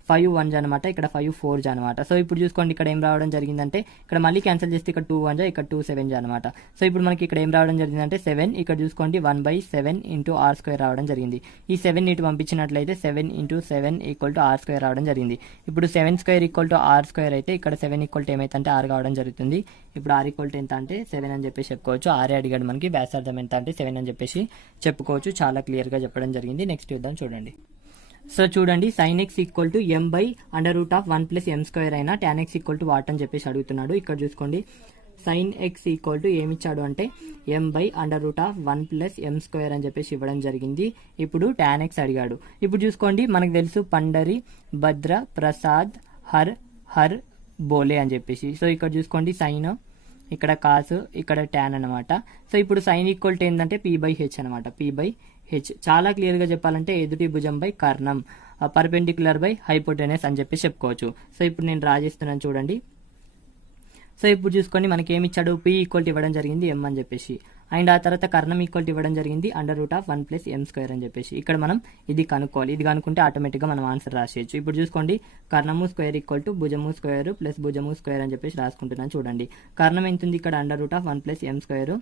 5 1 అనమాట, ఇక్కడ 5 4 అనమాట. సో ఇప్పుడు చూసుకోండి ఇక్కడ ఏం రావడం జరిగిందంటే ఇక్కడ మళ్ళీ క్యాన్సిల్ చేస్తే ఇక్కడ 2 1 ఇక్కడ 2 7 అనమాట. సో ఇప్పుడు మనకి ఇక్కడ ఏం రావడం జరిగిందంటే 7, ఇక్కడ చూసుకోండి 1/7 ఇంటూ ఆర్ స్క్వేర్ రావడం జరిగింది. ఈ 7 ఇటు పంపించినట్లయితే 7 into 7 equal to R square రావడం జరిగింది. ఇప్పుడు 7 square equal to R square అయితే ఇక్కడ 7 ఈక్వల్ టు ఏమైతే ఆర్ కావడం జరుగుతుంది. ఇప్పుడు ఆర్ ఈక్వల్ టు ఎంత అంటే 7 అని చెప్పేసి చెప్పుకోవచ్చు. ఆరే అడిగాడు మనకి, వ్యాసార్థం ఎంత అంటే 7 అని చెప్పేసి చెప్పుకోవచ్చు. చాలా క్లియర్గా చెప్పడం జరిగింది. నెక్స్ట్ చూద్దాం చూడండి. సో చూడండి, sin x equal to m/√1 plus m square అయినా tan x equal to what అని చెప్పేసి అడుగుతున్నాడు. ఇక్కడ చూసుకోండి sin x ఈక్వల్ టు ఏమి ఇచ్చాడు అంటే m/√1 ప్లస్ m స్క్వేర్ అని చెప్పేసి ఇవ్వడం జరిగింది. ఇప్పుడు tan x అడిగాడు. ఇప్పుడు చూసుకోండి మనకు తెలుసు పండరి, భద్ర, ప్రసాద్, హర్ బోలే అని చెప్పేసి. సో ఇక్కడ చూసుకోండి సైన్, ఇక్కడ కాసు, ఇక్కడ tan అనమాట. సో ఇప్పుడు సైన్ ఈక్వల్ టు ఏంటంటే p/h అనమాట, p/h. చాలా క్లియర్గా చెప్పాలంటే ఎదుటి భుజం బై కర్ణం, పర్పెండిక్యులర్ బై హైపోటెనస్ అని చెప్పి చెప్పుకోవచ్చు. సో ఇప్పుడు నేను డ్రా చేస్తున్నాను చూడండి. సో ఇప్పుడు చూసుకోండి మనకి ఏమి ఇచ్చాడు, p ఈక్వల్ టు ఇవ్వడం జరిగింది m అని చెప్పేసి, అండ్ ఆ తర్వాత కర్ణం ఈక్వల్ టు ఇవ్వడం జరిగింది √1 ప్లస్ m స్క్వేర్ అని చెప్పేసి. ఇక్కడ మనం ఇది కనుక్కోవాలి. ఇది కనుక్కుంటే ఆటోమేటిక్గా మనం ఆన్సర్ రాసేయచ్చు. ఇప్పుడు చూసుకోండి కర్ణము స్క్వేర్ ఈక్వల్ టు భుజము స్క్వేర్ ప్లస్ భుజము స్క్వేర్ అని చెప్పేసి రాసుకుంటున్నాను చూడండి. కర్ణం ఎంత ఉంది ఇక్కడ √1 ప్లస్ m స్క్వేర్,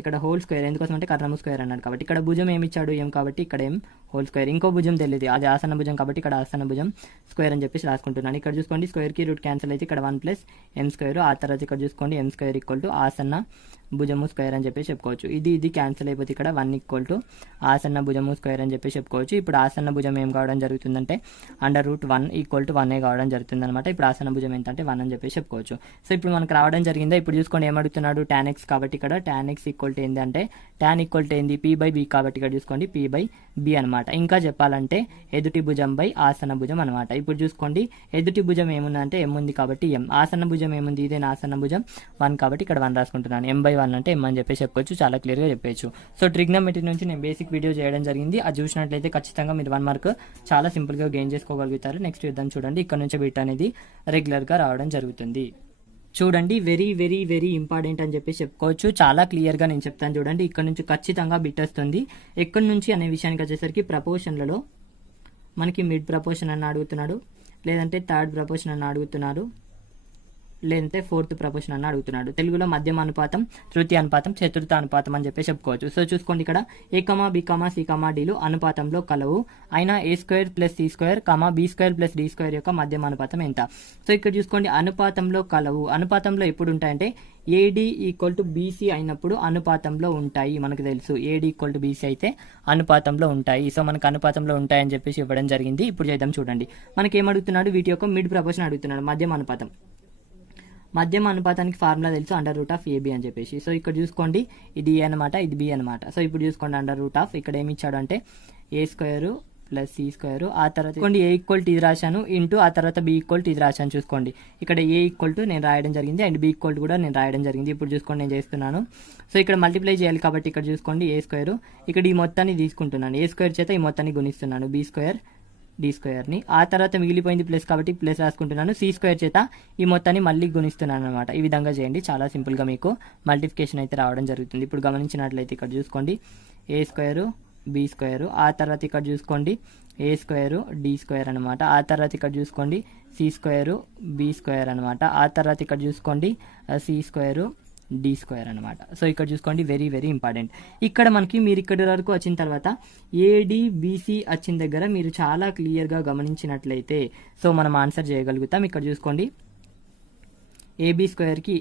ఇక్కడ హోల్ స్క్వేర్, ఎందుకోసం అంటే కర్ణము స్క్వేర్ అన్నాడు కాబట్టి. ఇక్కడ భుజం ఏమి ఇచ్చాడు m కాబట్టి ఇక్కడ m హోల్ స్క్వేర్, ఇంకో భుజం తెలియదు అది ఆసన భుజం కాబట్టి ఇక్కడ ఆసన భుజం స్క్వేర్ అని చెప్పేసి రాసుకుంటున్నాను. ఇక్కడ చూసుకోండి స్క్వేర్కి రూట్ క్యాన్సిల్ అయితే ఇక్కడ 1 ప్లస్ m స్క్వేర్, ఆ తర్వాత ఇక్కడ చూసుకోండి m స్క్వేర్ ఈక్వల్ టు ఆసన్న భుజము స్క్వేర్ అని చెప్పేసి చెప్పుకోవచ్చు. ఇది క్యాన్సిల్ అయిపోతే ఇక్కడ 1 ఈక్వల్ టు ఆసన్న భుజము స్క్వేర్ అని చెప్పేసి చెప్పుకోవచ్చు. ఇప్పుడు ఆసన్న భుజం ఏం కావడం జరుగుతుందంటే √1 ఈక్వల్ టు 1 కావడం జరుగుతుంది అనమాట. ఇప్పుడు ఆసన్న భుజం ఎంత అంటే 1 అని చెప్పేసి చెప్పుకోవచ్చు. సో ఇప్పుడు మనకు రావడం జరిగిందా. ఇప్పుడు చూసుకోండి ఏమడుగుతున్నాడు tan x కాబట్టి ఇక్కడ tan x ఈక్వల్ టు ఏంది అంటే tan ఈక్వల్ టు ఏంది p/b కాబట్టి ఇక్కడ చూసుకోండి p/b అనమాట. ఇంకా చెప్పాలంటే ఎదుటి భుజం బై ఆసన భుజం అనమాట. ఇప్పుడు చూసుకోండి ఎదుటి భుజం ఏముందంటే m ఉంది కాబట్టి m, ఆసన భుజం ఏముంది ఇదే ఆసన భుజం 1 కాబట్టి ఇక్కడ 1 రాసుకుంటున్నాను. m/1 అంటే m అని చెప్పేసి చెప్పొచ్చు, చాలా క్లియర్గా చెప్పచ్చు. సో ట్రిగ్నోమెట్రీ నుంచి నేను బేసిక్ వీడియో చేయడం జరిగింది. అది చూసినట్లయితే ఖచ్చితంగా మీరు 1 మార్క్ చాలా సింపుల్గా గెయిన్ చేసుకోగలుగుతారు. నెక్స్ట్ చూద్దాం చూడండి. ఇక్కడ నుంచి బిట్ అనేది రెగ్యులర్గా రావడం జరుగుతుంది. చూడండి వెరీ వెరీ వెరీ ఇంపార్టెంట్ అని చెప్పేసి చెప్పుకోవచ్చు. చాలా క్లియర్గా నేను చెప్తాను చూడండి. ఇక్కడ నుంచి ఖచ్చితంగా బిట్ వస్తుంది. ఎక్కడి నుంచి అనే విషయానికి వచ్చేసరికి ప్రపోర్షన్లలో మనకి మిడ్ ప్రపోర్షన్ అని అడుగుతున్నాడు, లేదంటే థర్డ్ ప్రపోర్షన్ అని అడుగుతున్నారు, లేదంటే ఫోర్త్ ప్రపోర్షన్ అని అడుగుతున్నాడు. తెలుగులో మధ్యమ అనుపాతం, తృతీయ అనుపాతం, చతుర్థ అనుపాతం అని చెప్పి చెప్పుకోవచ్చు. సో చూసుకోండి ఇక్కడ a, b, c, dలు అనుపాతంలో కలవు అయినా a² + c² b² + d² యొక్క మధ్యమ అనుపాతం ఎంత. సో ఇక్కడ చూసుకోండి అనుపాతంలో కలవు, అనుపాతంలో ఎప్పుడు ఉంటాయంటే AD = BC అయినప్పుడు అనుపాతంలో ఉంటాయి. మనకు తెలుసు AD = BC అయితే అనుపాతంలో ఉంటాయి. సో మనకు అనుపాతంలో ఉంటాయని చెప్పేసి ఇవ్వడం జరిగింది. ఇప్పుడు చేద్దాం చూడండి. మనకి ఏమడుగుతున్నాడు, వీటి యొక్క మిడ్ ప్రపోర్షన్ అడుగుతున్నాడు, మధ్యమ అనుపాతం. మధ్యమ అనుపాతానికి ఫార్ములా తెలుసు √AB అని చెప్పేసి. సో ఇక్కడ చూసుకోండి ఇది A అనమాట, ఇది B అనమాట. సో ఇప్పుడు చూసుకోండి √ ఇక్కడ ఏమి ఇచ్చాడు అంటే a² + c², ఆ తర్వాత a = ఇది రాశాను ఇంటూ ఆ తర్వాత b = ఇది రాశాను. చూసుకోండి ఇక్కడ a = నేను రాయడం జరిగింది అండ్ b = కూడా నేను రాయడం జరిగింది. ఇప్పుడు చూసుకోండి నేను చేస్తున్నాను. సో ఇక్కడ మల్టిప్లై చేయాలి కాబట్టి ఇక్కడ చూసుకోండి a², ఇక్కడ ఈ మొత్తాన్ని తీసుకుంటున్నాను, a² చేత ఈ మొత్తాన్ని గుణిస్తున్నాను, b² d²ని, ఆ తర్వాత మిగిలిపోయింది ప్లస్ కాబట్టి ప్లస్ రాసుకుంటున్నాను, c² చేత ఈ మొత్తాన్ని మళ్ళీ గుణిస్తున్నాను అనమాట. ఈ విధంగా చేయండి, చాలా సింపుల్గా మీకు మల్టిప్లికేషన్ అయితే రావడం జరుగుతుంది. ఇప్పుడు గమనించినట్లయితే ఇక్కడ చూసుకోండి a² b², ఆ తర్వాత ఇక్కడ చూసుకోండి a² d² అనమాట, ఆ తర్వాత ఇక్కడ చూసుకోండి c² b² అనమాట, ఆ తర్వాత ఇక్కడ చూసుకోండి c² d² అనమాట. సో ఇక్కడ చూసుకోండి వెరీ వెరీ ఇంపార్టెంట్. ఇక్కడ మనకి మీరు ఇక్కడి వరకు వచ్చిన తర్వాత ADBC వచ్చిన దగ్గర మీరు చాలా క్లియర్గా గమనించినట్లయితే సో మనం ఆన్సర్ చేయగలుగుతాం. ఇక్కడ చూసుకోండి AB² A²,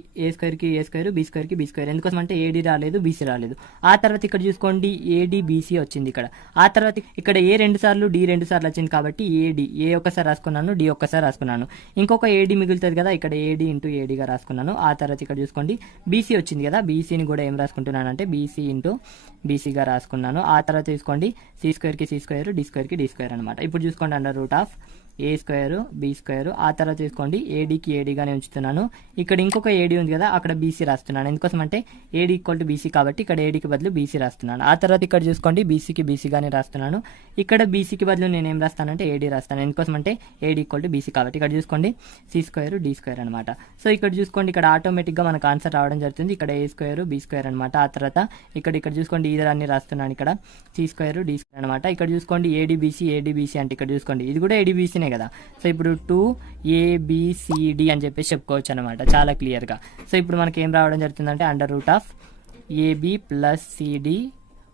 B², ఎందుకోసం అంటే AD రాలేదు, BC రాలేదు. ఆ తర్వాత ఇక్కడ చూసుకోండి ADBC వచ్చింది ఇక్కడ, ఆ తర్వాత ఇక్కడ A 2 సార్లు D 2 సార్లు వచ్చింది కాబట్టి A ఒక్కసారి రాసుకున్నాను, D ఒక్కసారి రాసుకున్నాను, ఇంకొక AD మిగులుతుంది కదా ఇక్కడ AD × ADగా రాసుకున్నాను. ఆ తర్వాత ఇక్కడ చూసుకోండి BC వచ్చింది కదా, BCని కూడా ఏం రాసుకుంటున్నాను అంటే BC × BCగా రాసుకున్నాను. ఆ తర్వాత చూసుకోండి c² c², d² d² అనమాట. ఇప్పుడు చూసుకోండి √A² b², ఆ తర్వాత తీసుకోండి ADకి ADగానే ఉంచుతున్నాను. ఇక్కడ ఇంకొక AD ఉంది కదా అక్కడ BC రాస్తున్నాను, ఎందుకోసం అంటే AD = BC కాబట్టి ఇక్కడ ADకి బదులు BC రాస్తున్నాను. ఆ తర్వాత ఇక్కడ చూసుకోండి BCకి BCగానే రాస్తున్నాను, ఇక్కడ BCకి బదులు నేను ఏం రాస్తానంటే AD రాస్తాను, ఎందుకోసం అంటే AD = BC కాబట్టి ఇక్కడ చూసుకోండి c² d² అనమాట. సో ఇక్కడ చూసుకోండి ఇక్కడ ఆటోమేటిక్గా మనకు ఆన్సర్ రావడం జరుగుతుంది. ఇక్కడ a² b² అనమాట. ఆ తర్వాత ఇక్కడ చూసుకోండి ఈ దాన్ని రాస్తున్నాను, ఇక్కడ c² d² అనమాట. ఇక్కడ చూసుకోండి ADBC అంటే ఇక్కడ చూసుకోండి ఇది కూడా ADBCనే కదా. సో ఇప్పుడు 2ABCD అని చెప్పేసి చెప్పుకోవచ్చు అనమాట చాలా క్లియర్గా. సో ఇప్పుడు మనకి ఏం రావడం జరుగుతుందంటే √AB + CD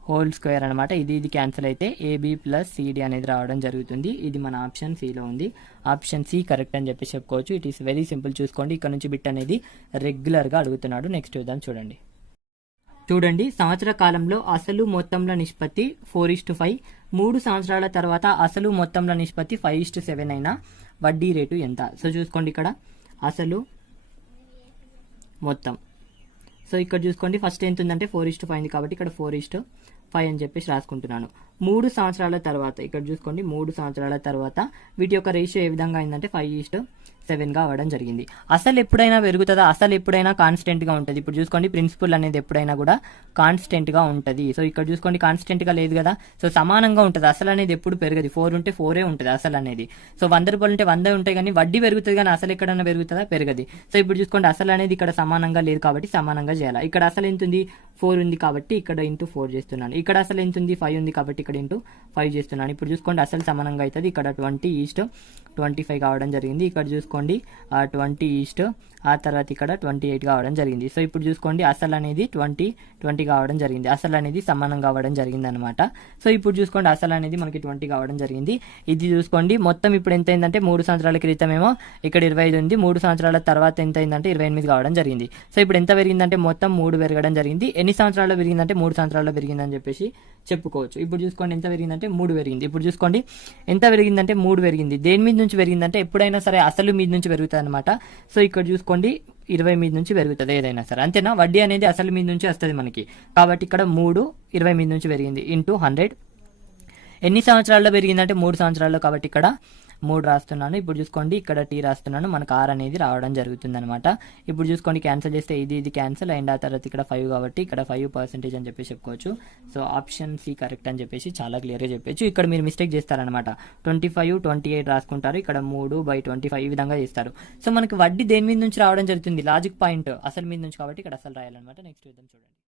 హోల్ స్క్వేర్ అనమాట. ఇది క్యాన్సిల్ అయితే AB + CD అనేది రావడం జరుగుతుంది. ఇది మన ఆప్షన్ సిలో ఉంది. ఆప్షన్ సి కరెక్ట్ అని చెప్పేసి చెప్పుకోవచ్చు. It is very simple. చూసుకోండి, ఇక్కడ నుంచి బిట్ అనేది రెగ్యులర్గా అడుగుతున్నాడు. నెక్స్ట్ చూద్దాం. చూడండి సంవత్సర కాలంలో అసలు మొత్తంల నిష్పత్తి 4:5, 3 సంవత్సరాల తర్వాత అసలు మొత్తంల నిష్పత్తి 5:7 అయినా వడ్డీ రేటు ఎంత? సో చూసుకోండి, ఇక్కడ అసలు మొత్తం. సో ఇక్కడ చూసుకోండి, ఫస్ట్ ఎంత ఉందంటే 4:5 కాబట్టి ఇక్కడ 4:5 అని చెప్పేసి రాసుకుంటున్నాను. 3 సంవత్సరాల తర్వాత ఇక్కడ చూసుకోండి, 3 సంవత్సరాల తర్వాత వీటి యొక్క రేషియో ఏ విధంగా అయిందంటే 5:7గా అవ్వడం జరిగింది. అసలు ఎప్పుడైనా పెరుగుతుందా? అసలు ఎప్పుడైనా కాన్స్టెంట్గా ఉంటుంది. ఇప్పుడు చూసుకోండి, ప్రిన్సిపల్ అనేది ఎప్పుడైనా కూడా కాన్స్టెంట్గా ఉంటుంది. సో ఇక్కడ చూసుకోండి, కాన్స్టెంట్గా లేదు కదా, సో సమానంగా ఉంటుంది. అసలు అనేది ఎప్పుడు పెరగదు. 4 ఉంటే 4 ఉంటుంది అసలు అనేది. సో 100 రూపాయలు ఉంటే 100 ఉంటాయి, కానీ వడ్డీ పెరుగుతుంది, కానీ అసలు ఎక్కడైనా పెరుగుతుందా? పెరగదు. సో ఇప్పుడు చూసుకోండి, అసలు అనేది ఇక్కడ సమానంగా లేదు కాబట్టి సమానంగా చేయాలి. ఇక్కడ అసలు ఎంత ఉంది? 4 ఉంది కాబట్టి ఇక్కడ ఇంటూ 4 చేస్తున్నాను. ఇక్కడ అసలు ఎంత ఉంది? 5 ఉంది కాబట్టి ఇక్కడ ఇంటూ 5 చేస్తున్నాను. ఇప్పుడు చూసుకోండి, అసలు సమానంగా అవుతుంది. ఇక్కడ 20:25 కావడం జరిగింది. ఇక్కడ చూసుకోండి 20 ఆ తర్వాత ఇక్కడ 28 కావడం జరిగింది. సో ఇప్పుడు చూసుకోండి, అసలు అనేది 20 కావడం జరిగింది. అసలు అనేది సమానం కావడం జరిగింది అనమాట. సో ఇప్పుడు చూసుకోండి, అసలు అనేది మనకి 20 కావడం జరిగింది. ఇది చూసుకోండి, మొత్తం ఇప్పుడు ఎంత అయిందంటే 3 సంవత్సరాల క్రితం ఏమో ఇక్కడ 25 ఉంది, 3 సంవత్సరాల తర్వాత ఎంత అయిందంటే 28 కావడం జరిగింది. సో ఇప్పుడు ఎంత పెరిగిందంటే మొత్తం 3 పెరగడం జరిగింది. ఎన్ని సంవత్సరాల్లో పెరిగిందంటే 3 సంవత్సరాల్లో పెరిగిందని చెప్పేసి చెప్పుకోవచ్చు. ఇప్పుడు చూసుకోండి, ఎంత పెరిగిందంటే 3 పెరిగింది. ఇప్పుడు చూసుకోండి, ఎంత పెరిగిందంటే 3 పెరిగింది. దేని మీద నుంచి పెరిగిందంటే ఎప్పుడైనా సరే అసలు మీద నుంచి పెరుగుతుంది అనమాట. సో ఇక్కడ చూసుకోండి, 20 మీద నుంచి పెరుగుతుంది ఏదైనా సరే, అంతేనా? వడ్డీ అనేది అసలు మీద నుంచి వస్తుంది మనకి, కాబట్టి ఇక్కడ 3 20 మీద నుంచి పెరిగింది ఇంటూ 100. ఎన్ని సంవత్సరాల్లో పెరిగిందంటే 3 సంవత్సరాల్లో, కాబట్టి ఇక్కడ 3 రాస్తున్నాను. ఇప్పుడు చూసుకోండి, ఇక్కడ T రాస్తున్నాను. మనకు R అనేది రావడం జరుగుతుంది అనమాట. ఇప్పుడు చూసుకోండి, క్యాన్సిల్ చేస్తే ఇది క్యాన్సిల్ అండ్ ఆ తర్వాత ఇక్కడ 5 కాబట్టి ఇక్కడ 5% అని చెప్పేసి చెప్పుకోవచ్చు. సో ఆప్షన్ సి కరెక్ట్ అని చెప్పేసి చాలా క్లియర్గా చెప్పచ్చు. ఇక్కడ మీరు మిస్టేక్ చేస్తారనమాట. 25, 28 రాసుకుంటారు, ఇక్కడ 3/25 ఈ విధంగా చేస్తారు. సో మనకి వడ్డీ దేని మీద నుంచి రావడం జరుగుతుంది? లాజిక్ పాయింట్ అసలు మీద నుంచి, కాబట్టి ఇక్కడ అసలు రాయాలన్నమాట. నెక్స్ట్ చూద్దాం.